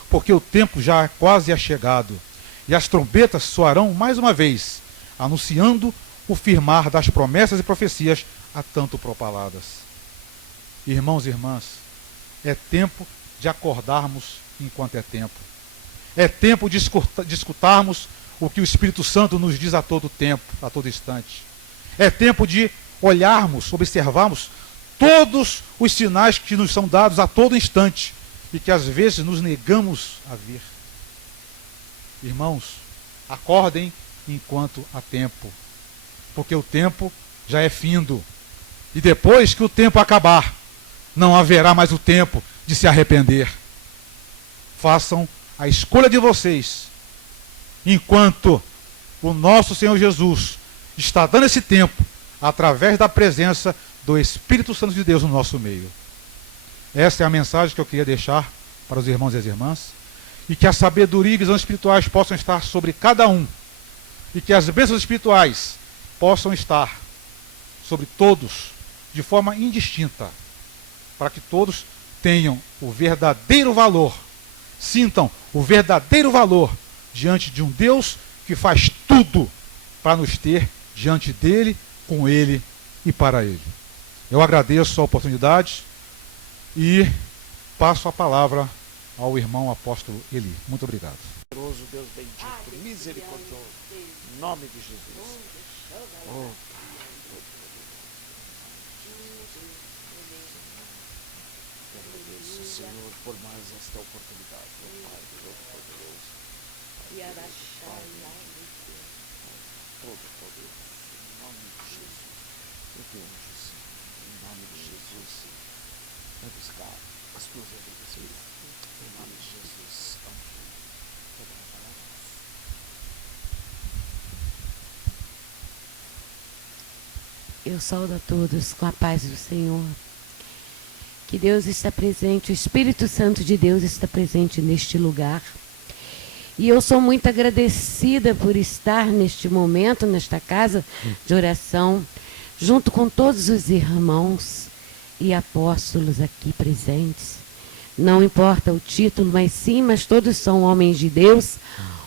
porque o tempo já quase é chegado, e as trombetas soarão mais uma vez, anunciando o firmar das promessas e profecias há tanto propaladas. Irmãos e irmãs, é tempo de acordarmos enquanto é tempo. É tempo de escutarmos o que o Espírito Santo nos diz a todo tempo, a todo instante. É tempo de olharmos, observarmos todos os sinais que nos são dados a todo instante e que às vezes nos negamos a ver. Irmãos, acordem enquanto há tempo, porque o tempo já é findo. E depois que o tempo acabar, não haverá mais o tempo de se arrepender. Façam a escolha de vocês, enquanto o nosso Senhor Jesus está dando esse tempo, através da presença do Espírito Santo de Deus no nosso meio. Essa é a mensagem que eu queria deixar para os irmãos e as irmãs, e que a sabedoria e visões espirituais possam estar sobre cada um, e que as bênçãos espirituais possam estar sobre todos, de forma indistinta, para que todos tenham o verdadeiro valor, sintam o verdadeiro valor diante de um Deus que faz tudo para nos ter diante dele, com ele e para ele. Eu agradeço a oportunidade e passo a palavra ao irmão apóstolo Eli. Muito obrigado. Poderoso Deus bendito, misericordioso, em nome de Jesus. Oh, eu agradeço, Senhor, por mais esta oportunidade, oh Pai, Todo-Poderoso. Todo-Poderoso, em nome de Jesus. Eu te amo, Senhor, em nome de Jesus. Vai buscar as tuas ovelhas, em nome de Jesus. Amém. Podem falar. Eu saúdo a todos com a paz do Senhor. Que Deus está presente, o Espírito Santo de Deus está presente neste lugar. E eu sou muito agradecida por estar neste momento, nesta casa de oração, junto com todos os irmãos e apóstolos aqui presentes. Não importa o título, mas todos são homens de Deus,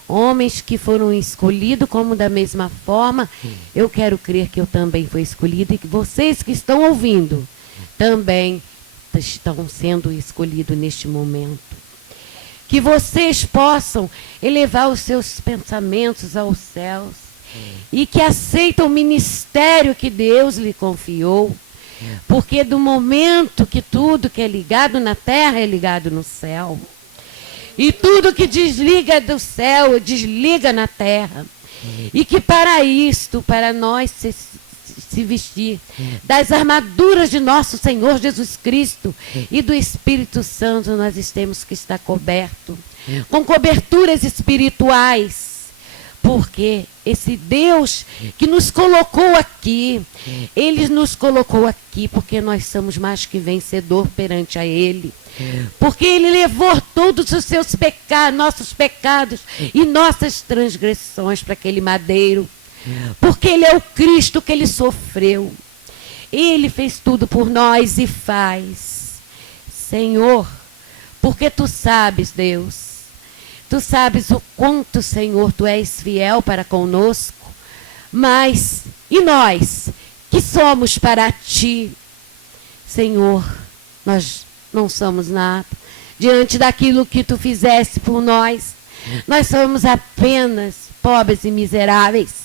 homens que foram escolhidos, como da mesma forma, eu quero crer que eu também fui escolhida e que vocês que estão ouvindo também estão sendo escolhidos neste momento. Que vocês possam elevar os seus pensamentos aos céus e que aceitem o ministério que Deus lhe confiou, porque do momento que tudo que é ligado na terra é ligado no céu. E tudo que desliga do céu, desliga na terra. E que para isto, para nós se vestir das armaduras de nosso Senhor Jesus Cristo e do Espírito Santo, nós temos que estar cobertos com coberturas espirituais. Porque esse Deus que nos colocou aqui, Ele nos colocou aqui porque nós somos mais que vencedor perante a Ele. Porque Ele levou todos os seus pecados, nossos pecados e nossas transgressões para aquele madeiro. Porque Ele é o Cristo que Ele sofreu. Ele fez tudo por nós e faz. Senhor, porque Tu sabes, Deus, Tu sabes o quanto, Senhor, Tu és fiel para conosco. Mas, e nós, que somos para Ti? Senhor, nós não somos nada. Diante daquilo que Tu fizeste por nós, nós somos apenas pobres e miseráveis.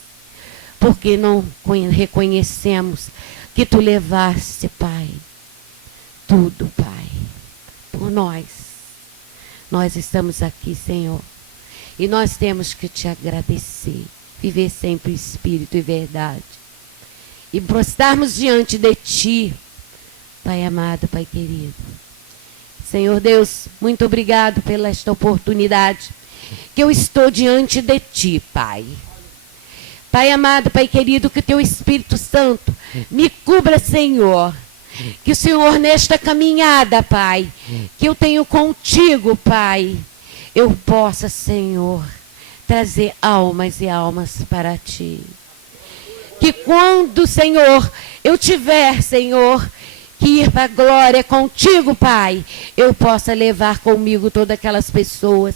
Porque não reconhecemos que Tu levaste, Pai, tudo, Pai, por nós. Nós estamos aqui, Senhor, e nós temos que Te agradecer, viver sempre o Espírito e verdade, e prostarmos diante de Ti, Pai amado, Pai querido. Senhor Deus, muito obrigado pela esta oportunidade que eu estou diante de Ti, Pai. Pai amado, Pai querido, que Teu Espírito Santo me cubra, Senhor. Que o Senhor, nesta caminhada, Pai, que eu tenho contigo, Pai, eu possa, Senhor, trazer almas e almas para Ti. Que quando, Senhor, eu tiver, Senhor, que ir para a glória contigo, Pai, eu possa levar comigo todas aquelas pessoas.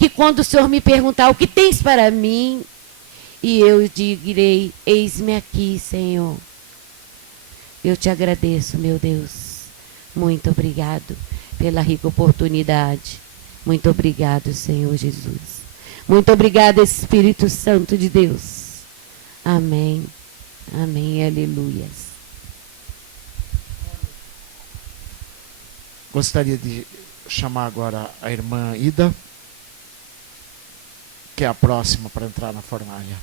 Que quando o Senhor me perguntar o que tens para mim, e eu direi, eis-me aqui, Senhor. Eu Te agradeço, meu Deus. Muito obrigado pela rica oportunidade. Muito obrigado, Senhor Jesus. Muito obrigado, Espírito Santo de Deus. Amém. Amém. Aleluias. Gostaria de chamar agora a irmã Ida. que é a próxima para entrar na fornalha.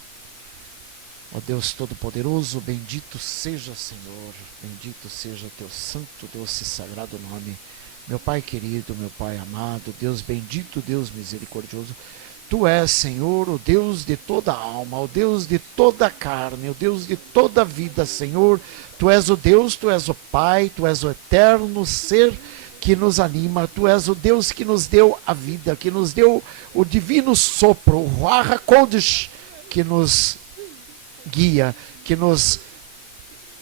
Ó Deus Todo-Poderoso, bendito seja, Senhor, bendito seja teu santo, doce e sagrado nome. Meu Pai querido, meu Pai amado, Deus bendito, Deus misericordioso, Tu és, Senhor, o Deus de toda alma, o Deus de toda carne, o Deus de toda vida, Senhor. Tu és o Deus, Tu és o Pai, Tu és o eterno ser que nos anima. Tu és o Deus que nos deu a vida, que nos deu o divino sopro, o Ruach HaKodesh, que nos guia, que nos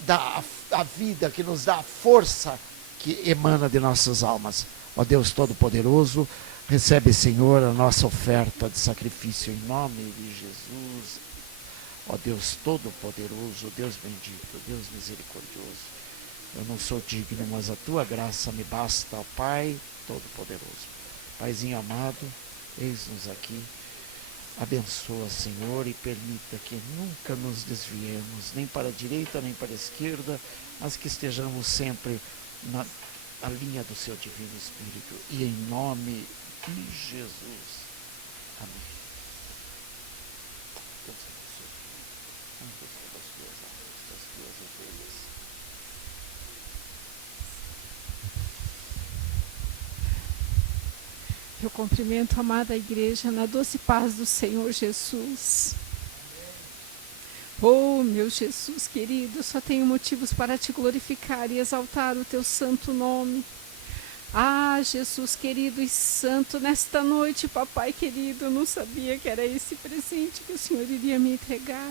dá a vida, que nos dá a força que emana de nossas almas. Ó Deus Todo-Poderoso, recebe, Senhor, a nossa oferta de sacrifício em nome de Jesus. Ó Deus Todo-Poderoso, Deus bendito, Deus misericordioso. Eu não sou digno, mas a Tua graça me basta, ó Pai Todo-Poderoso. Paizinho amado, eis-nos aqui. Abençoa, Senhor, e permita que nunca nos desviemos, nem para a direita, nem para a esquerda, mas que estejamos sempre na linha do Seu Divino Espírito. E em nome de Jesus. Amém. Deus abençoe. Vamos buscar das Tuas almas, das Tuas ovelhas. Eu cumprimento a amada igreja na doce paz do Senhor Jesus. Oh, meu Jesus querido, só tenho motivos para te glorificar e exaltar o teu santo nome. Ah, Jesus querido e santo, nesta noite, papai querido, eu não sabia que era esse presente que o Senhor iria me entregar.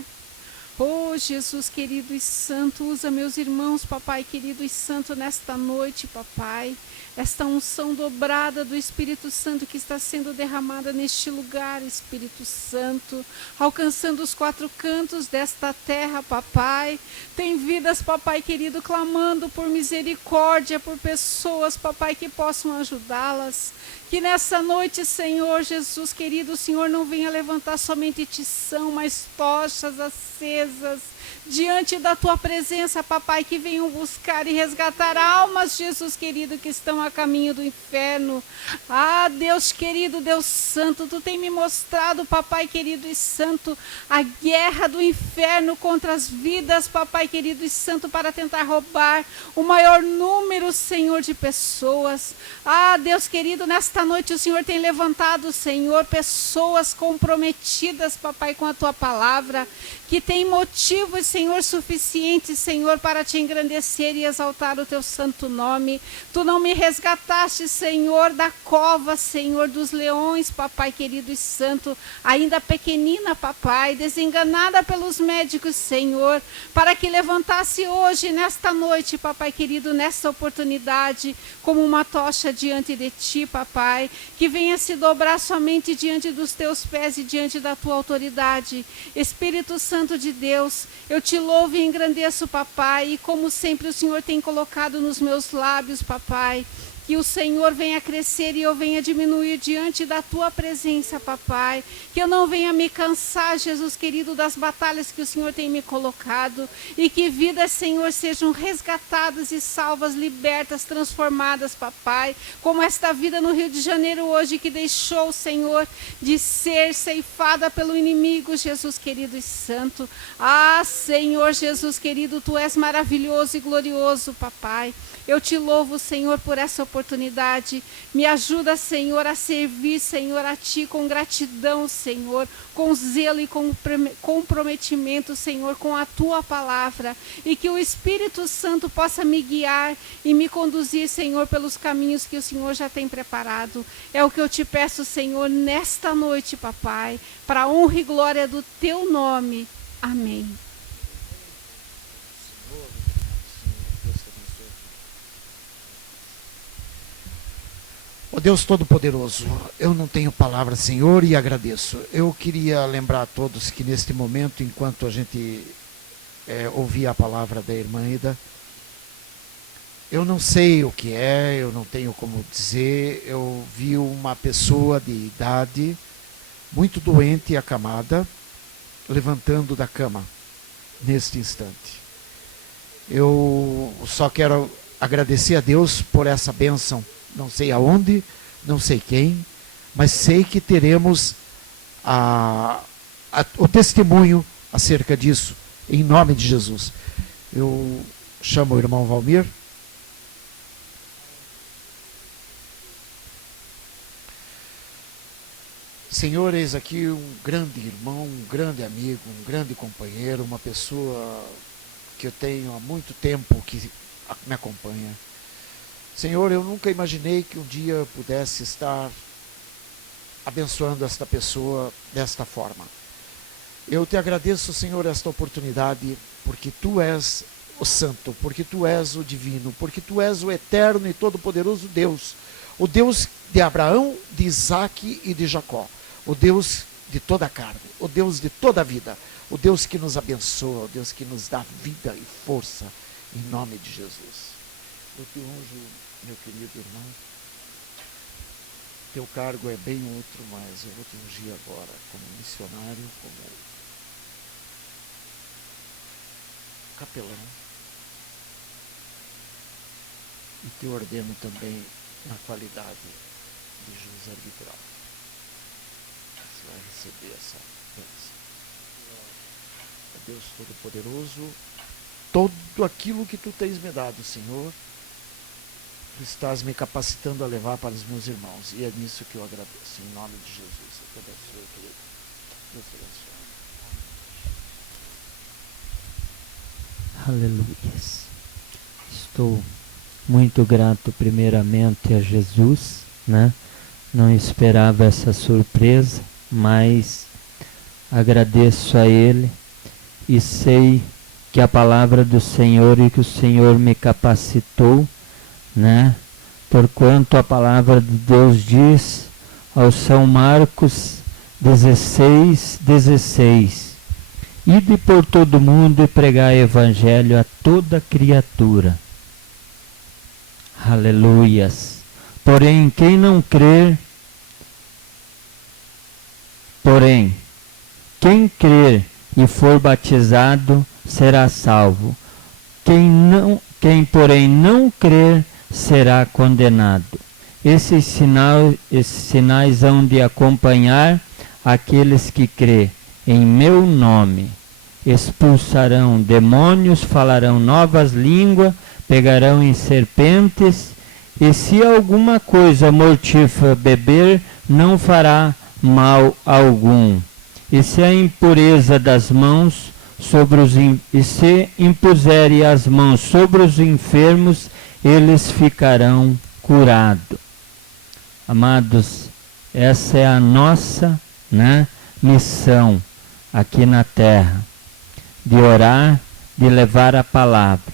Oh, Jesus querido e santo, usa meus irmãos, papai querido e santo, nesta noite, papai. Esta unção dobrada do Espírito Santo que está sendo derramada neste lugar, Espírito Santo, alcançando os quatro cantos desta terra, papai. Tem vidas, papai querido, clamando por misericórdia, por pessoas, papai, que possam ajudá-las. Que nessa noite, Senhor Jesus querido, o Senhor não venha levantar somente tição, mas tochas acesas diante da Tua presença, papai, que venham buscar e resgatar almas, Jesus querido, que estão a caminho do inferno. Ah, Deus querido, Deus santo, Tu tem me mostrado, papai querido e santo, a guerra do inferno contra as vidas, papai querido e santo, para tentar roubar o maior número, Senhor, de pessoas. Ah, Deus querido, nesta noite o Senhor tem levantado, Senhor, pessoas comprometidas, papai, com a Tua palavra, que tem motivos, Senhor, suficientes, Senhor, para Te engrandecer e exaltar o Teu santo nome. Tu não me resgataste, Senhor, da cova, Senhor, dos leões, papai querido e santo, ainda pequenina, papai, desenganada pelos médicos, Senhor, para que levantasse hoje, nesta noite, papai querido, nesta oportunidade, como uma tocha diante de Ti, papai, que venha se dobrar somente diante dos Teus pés e diante da Tua autoridade. Espírito Santo de Deus, eu Te louvo e engrandeço, papai, e como sempre o Senhor tem colocado nos meus lábios, papai, que o Senhor venha crescer e eu venha diminuir diante da Tua presença, papai. Que eu não venha me cansar, Jesus querido, das batalhas que o Senhor tem me colocado. E que vidas, Senhor, sejam resgatadas e salvas, libertas, transformadas, papai. Como esta vida no Rio de Janeiro hoje, que deixou, Senhor, de ser ceifada pelo inimigo, Jesus querido e santo. Ah, Senhor Jesus querido, Tu és maravilhoso e glorioso, papai. Eu Te louvo, Senhor, por essa oportunidade. Me ajuda, Senhor, a servir, Senhor, a Ti com gratidão, Senhor, com zelo e com comprometimento, Senhor, com a Tua palavra. E que o Espírito Santo possa me guiar e me conduzir, Senhor, pelos caminhos que o Senhor já tem preparado. É o que eu Te peço, Senhor, nesta noite, papai, para a honra e glória do Teu nome. Amém. Ó Deus Todo-Poderoso, eu não tenho palavra, Senhor, e agradeço. Eu queria lembrar a todos que neste momento, enquanto a gente ouvia a palavra da irmã Ida, eu não sei o que é, eu não tenho como dizer, eu vi uma pessoa de idade, muito doente e acamada, levantando da cama, neste instante. Eu só quero agradecer a Deus por essa bênção. Não sei aonde, não sei quem, mas sei que teremos o testemunho acerca disso, em nome de Jesus. Eu chamo o irmão Valmir. Senhor, eis aqui um grande irmão, um grande amigo, um grande companheiro, uma pessoa que eu tenho há muito tempo que me acompanha. Senhor, eu nunca imaginei que um dia eu pudesse estar abençoando esta pessoa desta forma. Eu te agradeço, Senhor, esta oportunidade, porque Tu és o Santo, porque Tu és o Divino, porque Tu és o Eterno e Todo-Poderoso Deus, o Deus de Abraão, de Isaque e de Jacó, o Deus de toda a carne, o Deus de toda a vida, o Deus que nos abençoa, o Deus que nos dá vida e força, em nome de Jesus. Eu te unjo, meu querido irmão. Teu cargo é bem outro, mas eu vou te ungir agora como missionário, como capelão. E te ordeno também na qualidade de juiz arbitral. Você vai receber essa bênção. Deus Todo-Poderoso, tudo aquilo que Tu tens me dado, Senhor, Tu estás me capacitando a levar para os meus irmãos. E é nisso que eu agradeço. Em nome de Jesus. Eu te abençoe, querido. Deus te abençoe. Aleluia. Estou muito grato primeiramente a Jesus, né? Não esperava essa surpresa, mas agradeço a Ele e sei que a palavra do Senhor e que o Senhor me capacitou, né? Porquanto a palavra de Deus diz ao São Marcos 16:16, ide por todo mundo e pregai evangelho a toda criatura. Aleluias. Porém, quem crer e for batizado será salvo. Quem porém não crer será condenado. Esses sinais hão de acompanhar aqueles que crê em meu nome. Expulsarão demônios, falarão novas línguas, pegarão em serpentes, e se alguma coisa mortífera beber, não fará mal algum. E se a impureza das mãos e se impuserem as mãos sobre os enfermos, eles ficarão curados. Amados, essa é a nossa, né, missão aqui na terra, de orar, de levar a palavra.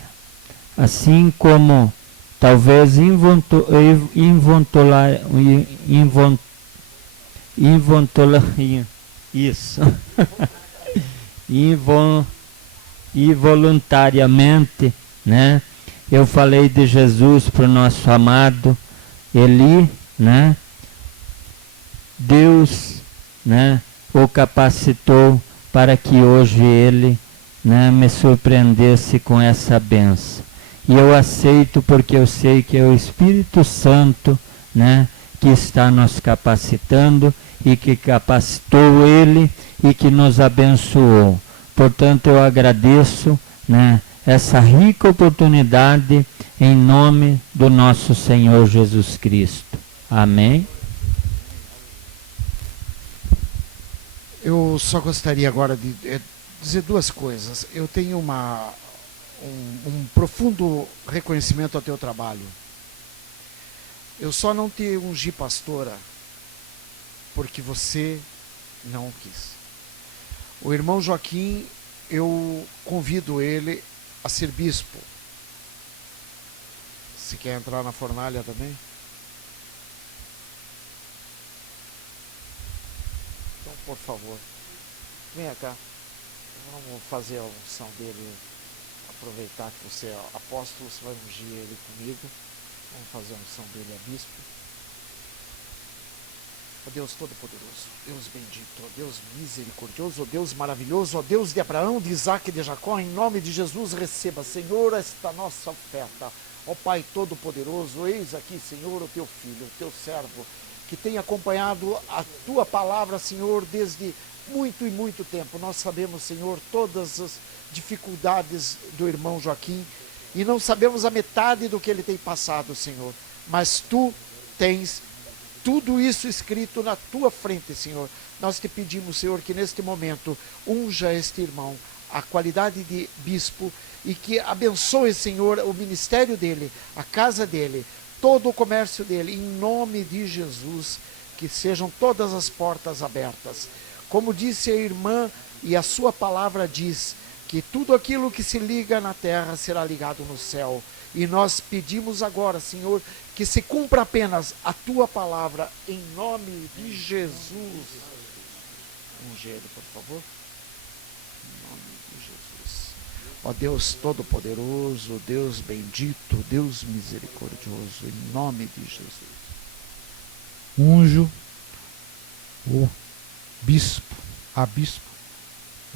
Assim como talvez involuntariamente, né? Eu falei de Jesus para o nosso amado Eli, né? Deus, né, o capacitou para que hoje ele, né, me surpreendesse com essa benção. E eu aceito porque eu sei que é o Espírito Santo, né, que está nos capacitando e que capacitou ele e que nos abençoou. Portanto, eu agradeço, né, essa rica oportunidade em nome do nosso Senhor Jesus Cristo. Amém. Eu só gostaria agora de dizer duas coisas. Eu tenho um profundo reconhecimento ao teu trabalho. Eu só não te ungi pastora porque você não quis. O irmão Joaquim, eu convido ele a ser bispo. Se quer entrar na fornalha também? Então, por favor, venha cá. Vamos fazer a unção dele. Aproveitar que você é apóstolo, você vai ungir ele comigo. Vamos fazer a unção dele a bispo. Ó Deus Todo-Poderoso, Deus bendito, ó Deus misericordioso, ó Deus maravilhoso, ó Deus de Abraão, de Isaque e de Jacó, em nome de Jesus, receba, Senhor, esta nossa oferta. Ó Pai Todo-Poderoso, eis aqui, Senhor, o teu filho, o teu servo, que tem acompanhado a tua palavra, Senhor, desde muito e muito tempo. Nós sabemos, Senhor, todas as dificuldades do irmão Joaquim e não sabemos a metade do que ele tem passado, Senhor. Mas tu tens tudo isso escrito na tua frente, Senhor. Nós te pedimos, Senhor, que neste momento unja este irmão, a qualidade de bispo, e que abençoe, Senhor, o ministério dele, a casa dele, todo o comércio dele, em nome de Jesus, que sejam todas as portas abertas. Como disse a irmã, e a sua palavra diz, que tudo aquilo que se liga na terra será ligado no céu. E nós pedimos agora, Senhor, que se cumpra apenas a tua palavra, em nome de Jesus. Unge ele, por favor. Em nome de Jesus. Ó Deus Todo-Poderoso, Deus bendito, Deus misericordioso, em nome de Jesus. Unjo o bispo, a bispo,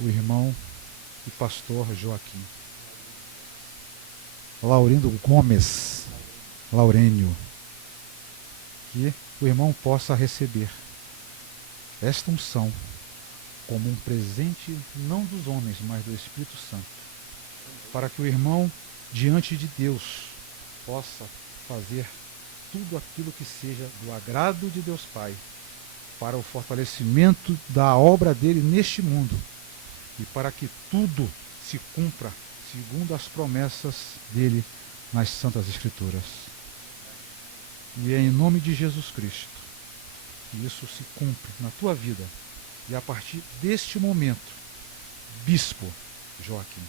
o irmão e pastor Joaquim. Laurindo Gomes, Laurênio, que o irmão possa receber esta unção como um presente não dos homens, mas do Espírito Santo, para que o irmão, diante de Deus, possa fazer tudo aquilo que seja do agrado de Deus Pai, para o fortalecimento da obra dele neste mundo e para que tudo se cumpra segundo as promessas dele nas Santas Escrituras. E é em nome de Jesus Cristo que isso se cumpre na tua vida. E a partir deste momento, Bispo Joaquim.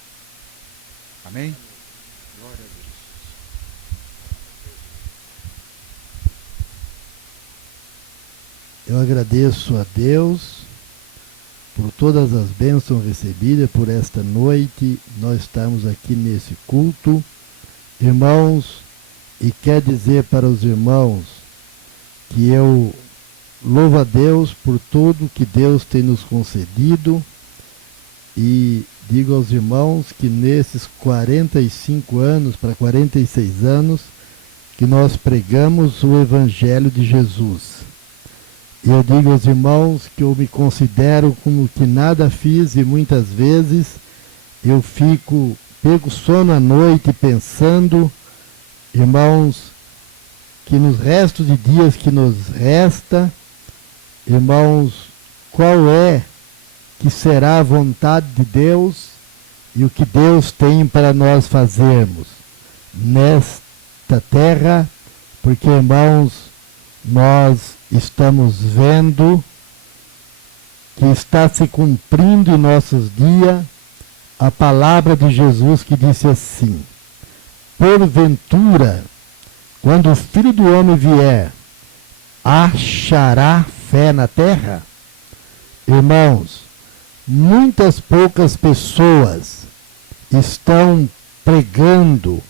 Amém? Glória a Deus. Eu agradeço a Deus por todas as bênçãos recebidas por esta noite. Nós estamos aqui nesse culto, irmãos, e quer dizer para os irmãos que eu louvo a Deus por tudo que Deus tem nos concedido, e digo aos irmãos que nesses 45 anos para 46 anos que nós pregamos o Evangelho de Jesus. E eu digo aos irmãos que eu me considero como que nada fiz, e muitas vezes eu pego sono à noite pensando, irmãos, que nos restos de dias que nos resta, irmãos, qual é que será a vontade de Deus e o que Deus tem para nós fazermos nesta terra, porque, irmãos, nós estamos vendo que está se cumprindo em nossos dias a palavra de Jesus que disse assim: porventura, quando o Filho do Homem vier, achará fé na terra? Irmãos, muitas poucas pessoas estão pregando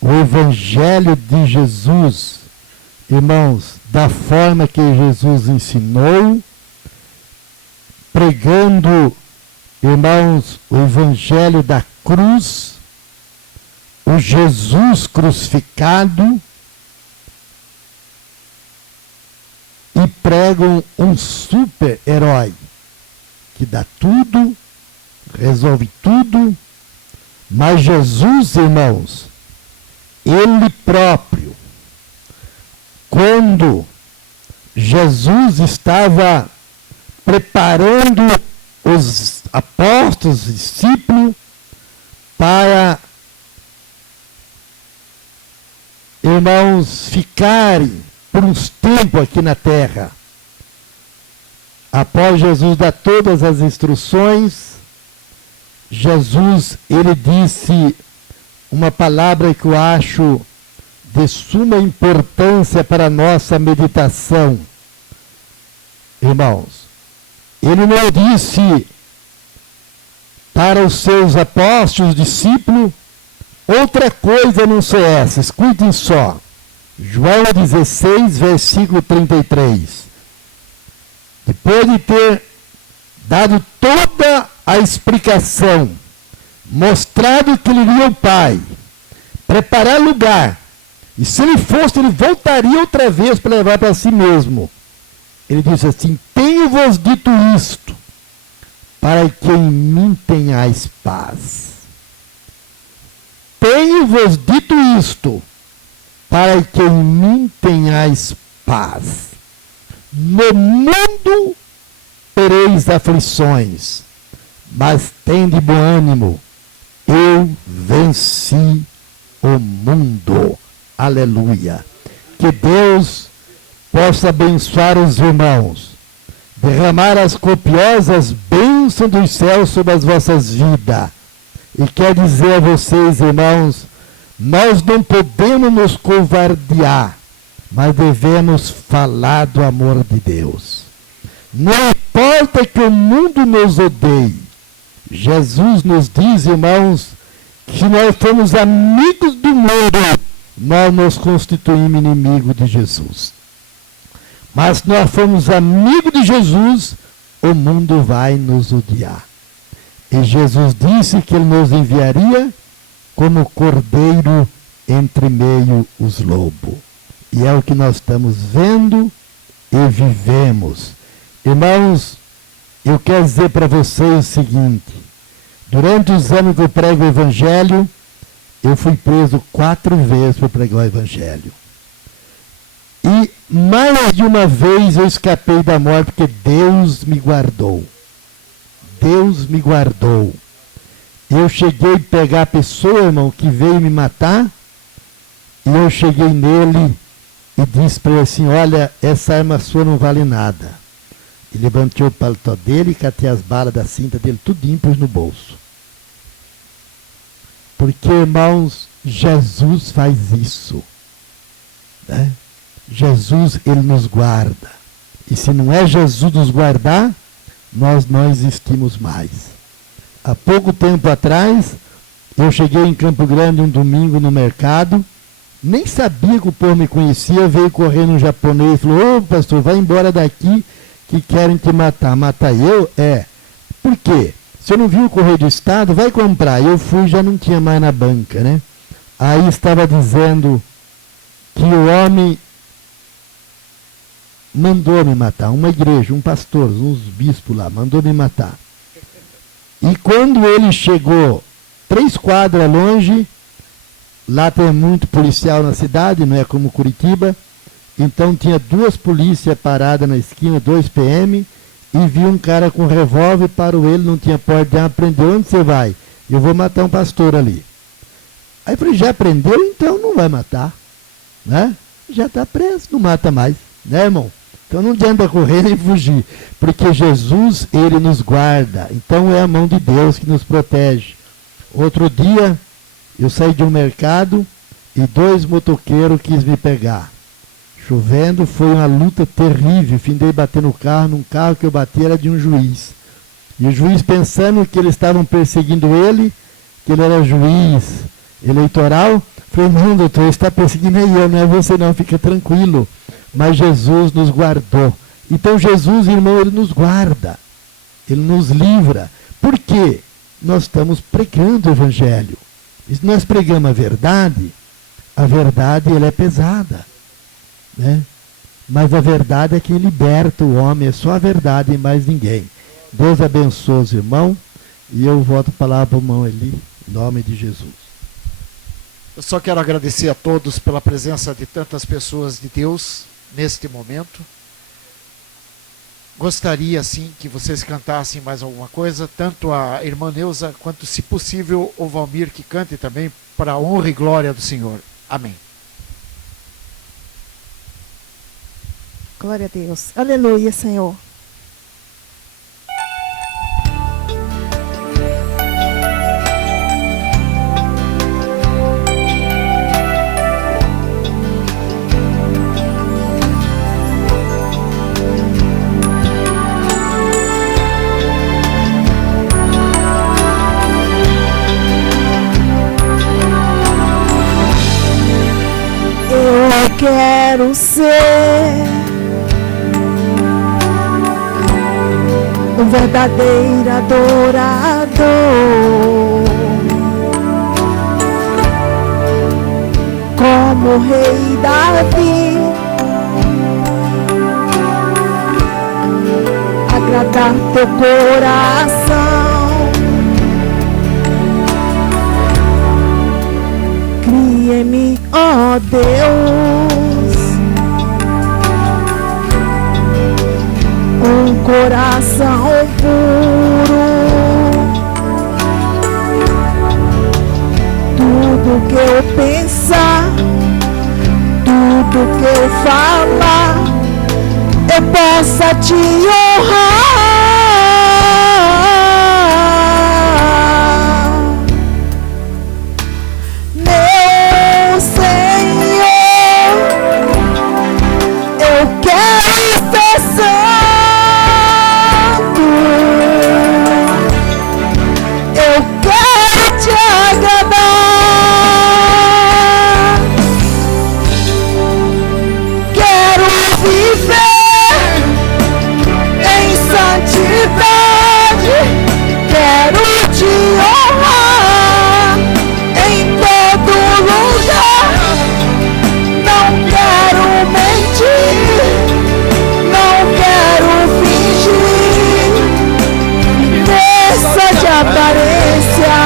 o Evangelho de Jesus, irmãos, da forma que Jesus ensinou, pregando, irmãos, o Evangelho da cruz, o Jesus crucificado, e pregam um super-herói que dá tudo, resolve tudo, mas Jesus, irmãos, Ele próprio, quando Jesus estava preparando os apóstolos, os discípulos, para, irmãos, ficarem por uns tempos aqui na terra. Após Jesus dar todas as instruções, Jesus, ele disse uma palavra que eu acho de suma importância para a nossa meditação. Irmãos, ele não disse para os seus apóstolos, discípulos, outra coisa não só essa, escutem só. João 16, versículo 33. Depois de ter dado toda a explicação, mostrado que ele iria ao Pai, preparar lugar, E se ele fosse, ele voltaria outra vez para levar para si mesmo. Ele disse assim: tenho-vos dito isto, para que em mim tenhais paz. Tenho-vos dito isto, para que em mim tenhais paz. No mundo tereis aflições, mas tende bom ânimo. Eu venci o mundo. Aleluia. Que Deus possa abençoar os irmãos, derramar as copiosas bênçãos dos céus sobre as vossas vidas. E quer dizer a vocês, irmãos, nós não podemos nos covardear, mas devemos falar do amor de Deus. Não importa que o mundo nos odeie. Jesus nos diz, irmãos, que se nós formos amigos do mundo, nós nos constituímos inimigos de Jesus. Mas se nós formos amigos de Jesus, o mundo vai nos odiar. E Jesus disse que ele nos enviaria como cordeiro entre meio os lobos. E é o que nós estamos vendo e vivemos. Irmãos, eu quero dizer para vocês o seguinte: durante os anos que eu prego o Evangelho, eu fui preso 4 vezes para pregar o Evangelho. E mais de uma vez eu escapei da morte, porque Deus me guardou. Deus me guardou. Eu cheguei a pegar a pessoa, irmão, que veio me matar, e eu cheguei nele e disse para ele assim: olha, essa arma sua não vale nada. E levantei o paletó dele e catei as balas da cinta dele, tudinho, pus no bolso. Porque, irmãos, Jesus faz isso. Né? Jesus, ele nos guarda. E se não é Jesus nos guardar, nós não existimos mais. Há pouco tempo atrás, eu cheguei em Campo Grande um domingo no mercado, nem sabia que o povo me conhecia, veio correndo um japonês e falou: ô pastor, vai embora daqui que querem te matar. Matar eu? É. Por quê? Você não viu o Correio do Estado? Vai comprar. Eu fui, já não tinha mais na banca, né? Aí estava dizendo que o homem mandou me matar. Uma igreja, um pastor, uns bispos lá, mandou me matar. E quando ele chegou 3 quadras longe, lá tem muito policial na cidade, não é como Curitiba, então tinha 2 polícias paradas na esquina, 2 PM, e viu um cara com revólver, parou ele, não tinha porta de arma, prendeu. Onde você vai? Eu vou matar um pastor ali. Aí eu falei: já prendeu? Então não vai matar. Né? Já está preso, não mata mais. Né, irmão? Então não adianta correr nem fugir. Porque Jesus, ele nos guarda. Então é a mão de Deus que nos protege. Outro dia, eu saí de um mercado e 2 motoqueiros quis me pegar. Chovendo, foi uma luta terrível. Findei bater no carro, num carro que eu bati era de um juiz. E o juiz, pensando que eles estavam perseguindo ele, que ele era juiz eleitoral, falei: não, doutor, está perseguindo eu, não é você não, fica tranquilo. Mas Jesus nos guardou. Então Jesus, irmão, ele nos guarda. Ele nos livra. Por quê? Nós estamos pregando o Evangelho. E se nós pregamos a verdade ela é pesada. Né? Mas a verdade é que liberta o homem, é só a verdade e mais ninguém. Deus abençoe os irmãos, e eu volto a palavra para o irmão Eli, em nome de Jesus. Eu só quero agradecer a todos pela presença de tantas pessoas de Deus neste momento. Gostaria, sim, que vocês cantassem mais alguma coisa, tanto a irmã Neuza, quanto, se possível, o Valmir, que cante também, para a honra e glória do Senhor. Amém. Glória a Deus. Aleluia, Senhor. Eu quero ser um verdadeiro adorador, como como o rei Davi, agradar teu coração. Cria em mim, ó Deus, um coração puro. Tudo que eu pensar, tudo que eu falar, eu possa te honrar. Meu Senhor, eu quero ser santo, eu quero te agradar. Quero viver em santidade, quero te honrar em todo lugar. Não quero mentir, não quero fingir, força de aparência.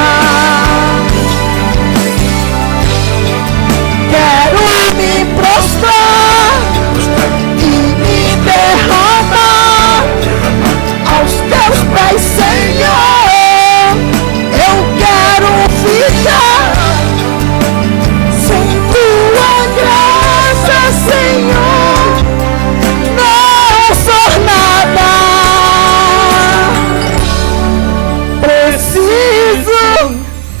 Quero me prostrar e me derramar aos teus pés, Senhor. Eu quero ficar sem tua graça, Senhor. Não sou nada, preciso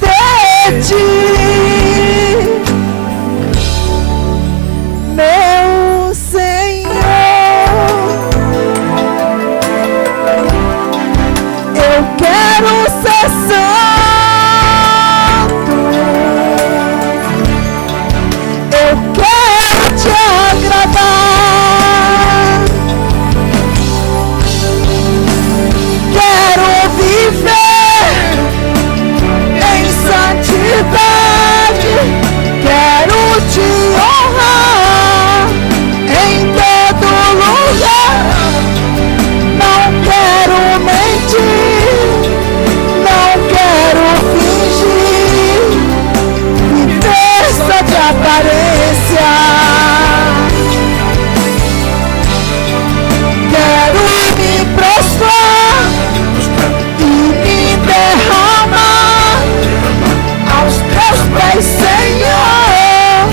de ti. Meu Senhor, eu quero ser santo, eu quero te agradar, quero viver em santidade, quero te honrar em todo lugar. Não quero mentir, não quero fingir, força de aparência. Quero me prostrar e me derramar aos teus pés, Senhor.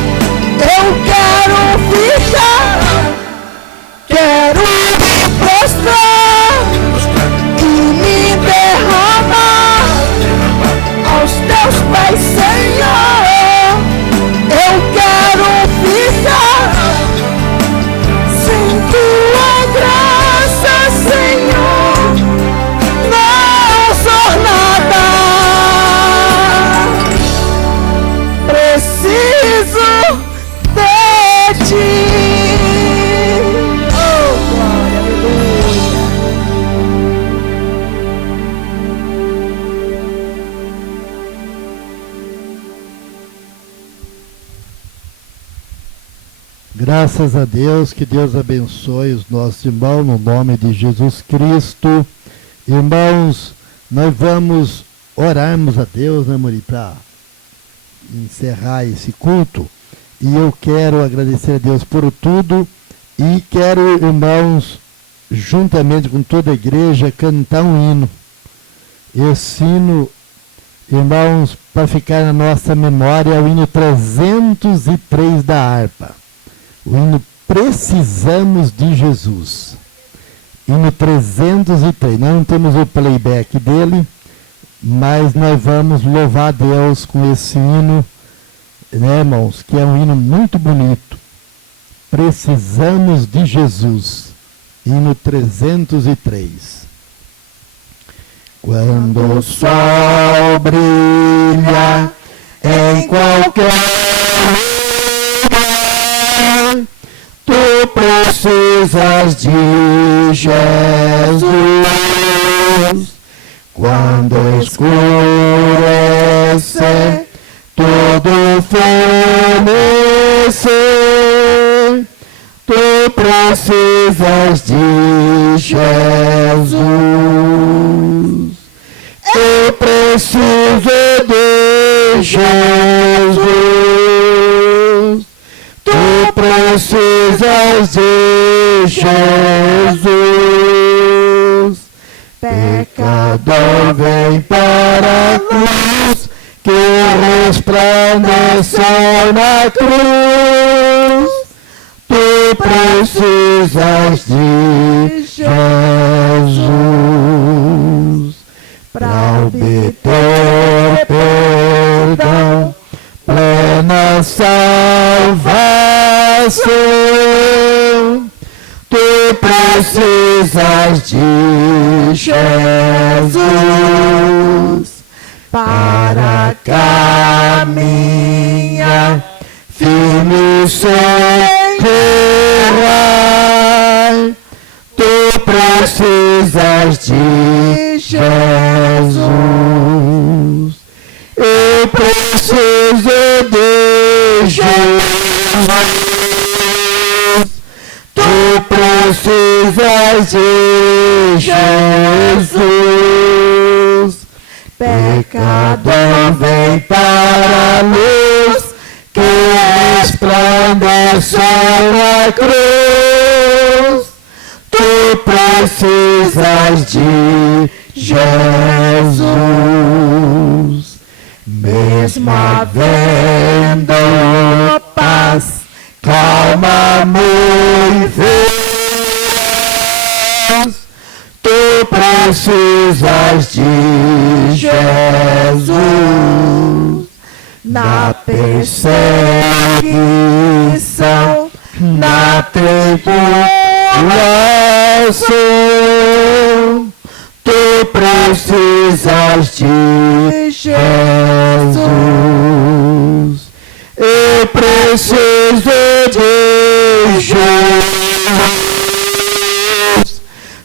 Eu quero ficar, quero me prostrar e me derramar aos teus pés, Senhor. Eu quero ficar sem tua graça, Senhor. Não sou nada, preciso de ti. Oh, glória, aleluia. Graças a Deus, que Deus abençoe os nossos irmãos no nome de Jesus Cristo. Irmãos, nós vamos orarmos a Deus, né, Muri, para encerrar esse culto. E eu quero agradecer a Deus por tudo e quero, irmãos, juntamente com toda a igreja, cantar um hino. Esse hino, irmãos, para ficar na nossa memória, é o hino 303 da harpa. O hino Precisamos de Jesus. Hino 303. Nós não temos o playback dele, mas nós vamos louvar a Deus com esse hino, né, irmãos, que é um hino muito bonito. Precisamos de Jesus. Hino 303. Quando o sol brilha em qualquer lugar, tu precisas de Jesus. Quando escurecer, tudo fenece, precisas de Jesus. Eu preciso de Jesus. Tu precisas de Jesus. Pecador, vem para a cruz, que resplandeceu na cruz. Tu precisas de Jesus para obter perdão, plena salvação. Tu precisas de Jesus para caminhar firme sem errar. Tu precisas de Jesus. Eu preciso de Jesus. Tu precisas de Jesus. Pecador, vem para a luz, que resplandeceu na cruz. Tu precisas de Jesus. Mesmo havendo paz, calma, muito vez, tu precisas de Jesus. Na perseguição, na tribulação, tu precisas de Jesus. Eu preciso de Jesus.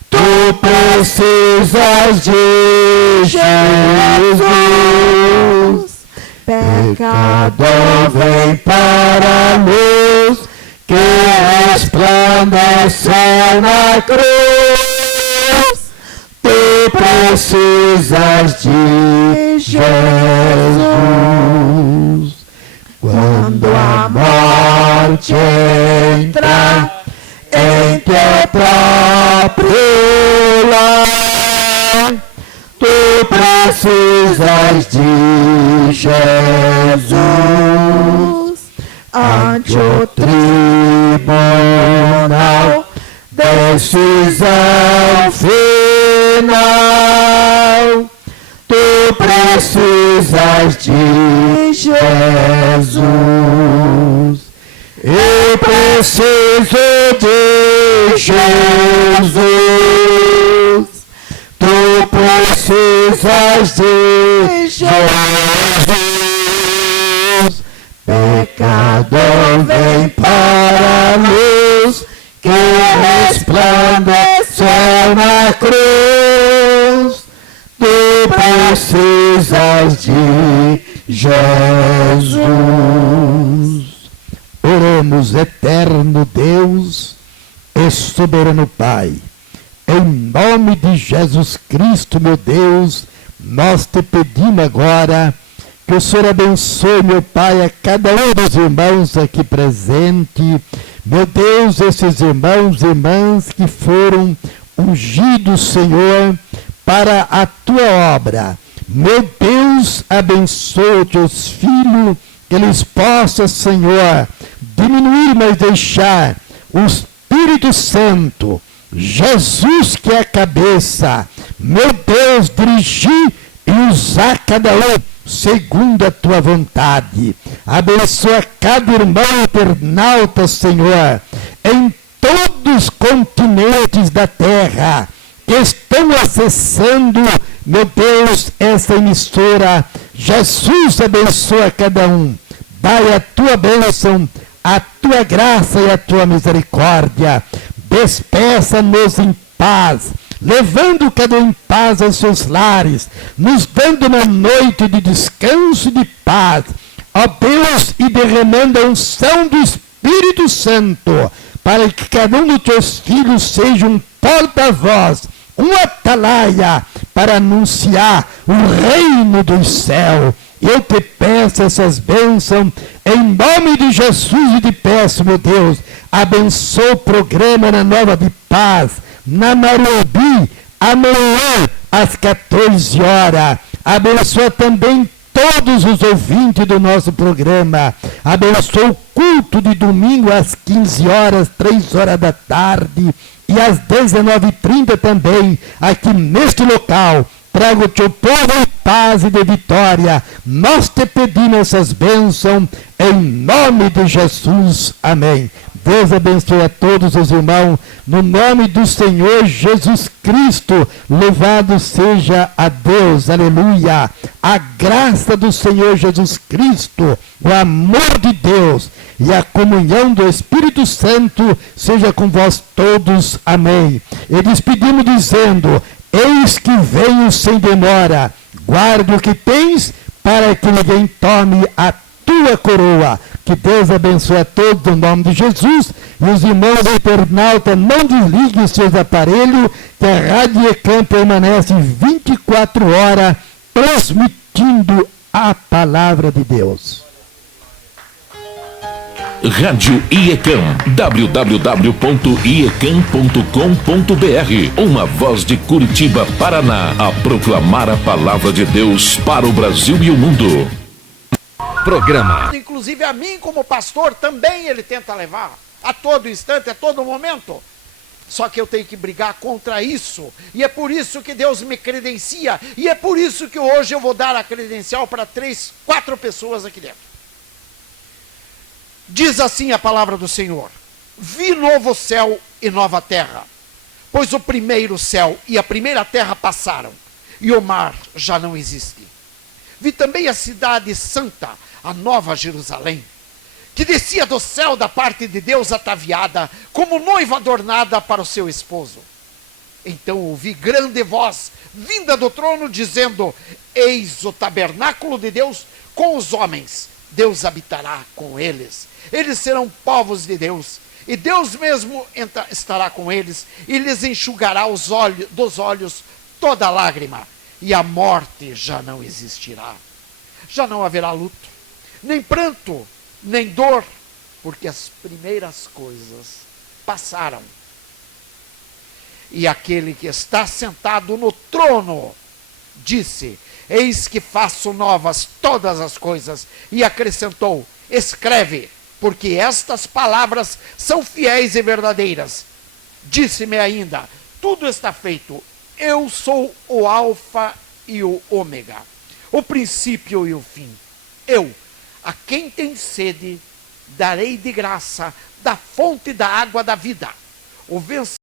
Tu precisas de Jesus. Pecador, vem para a luz, que resplandeceu na cruz. Tu precisas de Jesus. Quando a morte entra em teu próprio lar, tu precisas de Jesus. Ante o tribunal, decisão final, tu precisas de Jesus. Eu preciso de Jesus. Tu precisas de Jesus. Pecador, vem para a luz, que resplandeceu na cruz. Tu precisas de Jesus. Oremos, eterno Deus e soberano Pai. Em nome de Jesus Cristo, meu Deus, nós te pedimos agora que o Senhor abençoe, meu Pai, a cada um dos irmãos aqui presente. Meu Deus, esses irmãos e irmãs que foram ungidos, Senhor, para a tua obra. Meu Deus, abençoa os teus filhos, que eles possam, Senhor, diminuir, mas deixar o Espírito Santo, Jesus que é a cabeça, meu Deus, dirigir e usar cada um segundo a tua vontade. Abençoa cada irmão internauta, Senhor, em todos os continentes da terra, que estão acessando, meu Deus, essa emissora. Jesus, abençoa cada um. Dai a tua bênção, a tua graça e a tua misericórdia. Despeça-nos em paz, levando cada um em paz aos seus lares, nos dando uma noite de descanso e de paz. Ó Deus, e derramando a unção do Espírito Santo, para que cada um dos teus filhos seja um porta-voz, um atalaia, para anunciar o reino dos céus. Eu te peço essas bênçãos, em nome de Jesus, e te peço, meu Deus, abençoa o programa na Nova de Paz, na Marubi, amanhã, às 14 horas. Abençoa também todos os ouvintes do nosso programa. Abençoa o culto de domingo às 15 horas, 3 horas da tarde, e às 19h30 também, aqui neste local. Traga o teu povo em paz e de vitória. Nós te pedimos essas bênçãos em nome de Jesus. Amém. Deus abençoe a todos os irmãos, no nome do Senhor Jesus Cristo. Louvado seja a Deus, aleluia. A graça do Senhor Jesus Cristo, o amor de Deus e a comunhão do Espírito Santo seja com vós todos. Amém. E despedimos dizendo: eis que venho sem demora, guarda o que tens, para que ninguém tome a tua coroa. Que Deus abençoe a todos no nome de Jesus. E os irmãos internautas, não desliguem os seus aparelhos, que a Rádio IECAM permanece 24 horas transmitindo a palavra de Deus. Rádio IECAM, www.iecam.com.br. Uma voz de Curitiba, Paraná, a proclamar a palavra de Deus para o Brasil e o mundo. Programa. Inclusive a mim como pastor também ele tenta levar, a todo instante, a todo momento. Só que eu tenho que brigar contra isso, e é por isso que Deus me credencia, e é por isso que hoje eu vou dar a credencial para 3, 4 pessoas aqui dentro. Diz assim a palavra do Senhor: vi novo céu e nova terra, pois o primeiro céu e a primeira terra passaram, e o mar já não existe. Vi também a cidade santa, a nova Jerusalém, que descia do céu da parte de Deus ataviada, como noiva adornada para o seu esposo. Então ouvi grande voz, vinda do trono, dizendo: eis o tabernáculo de Deus com os homens, Deus habitará com eles. Eles serão povos de Deus, e Deus mesmo estará com eles, e lhes enxugará dos olhos toda lágrima, e a morte já não existirá. Já não haverá luto, nem pranto, nem dor, porque as primeiras coisas passaram. E aquele que está sentado no trono disse: eis que faço novas todas as coisas. E acrescentou: escreve, porque estas palavras são fiéis e verdadeiras. Disse-me ainda: tudo está feito. Eu sou o Alfa e o Ômega, o princípio e o fim. Eu, a quem tem sede, darei de graça da fonte da água da vida. O vencedor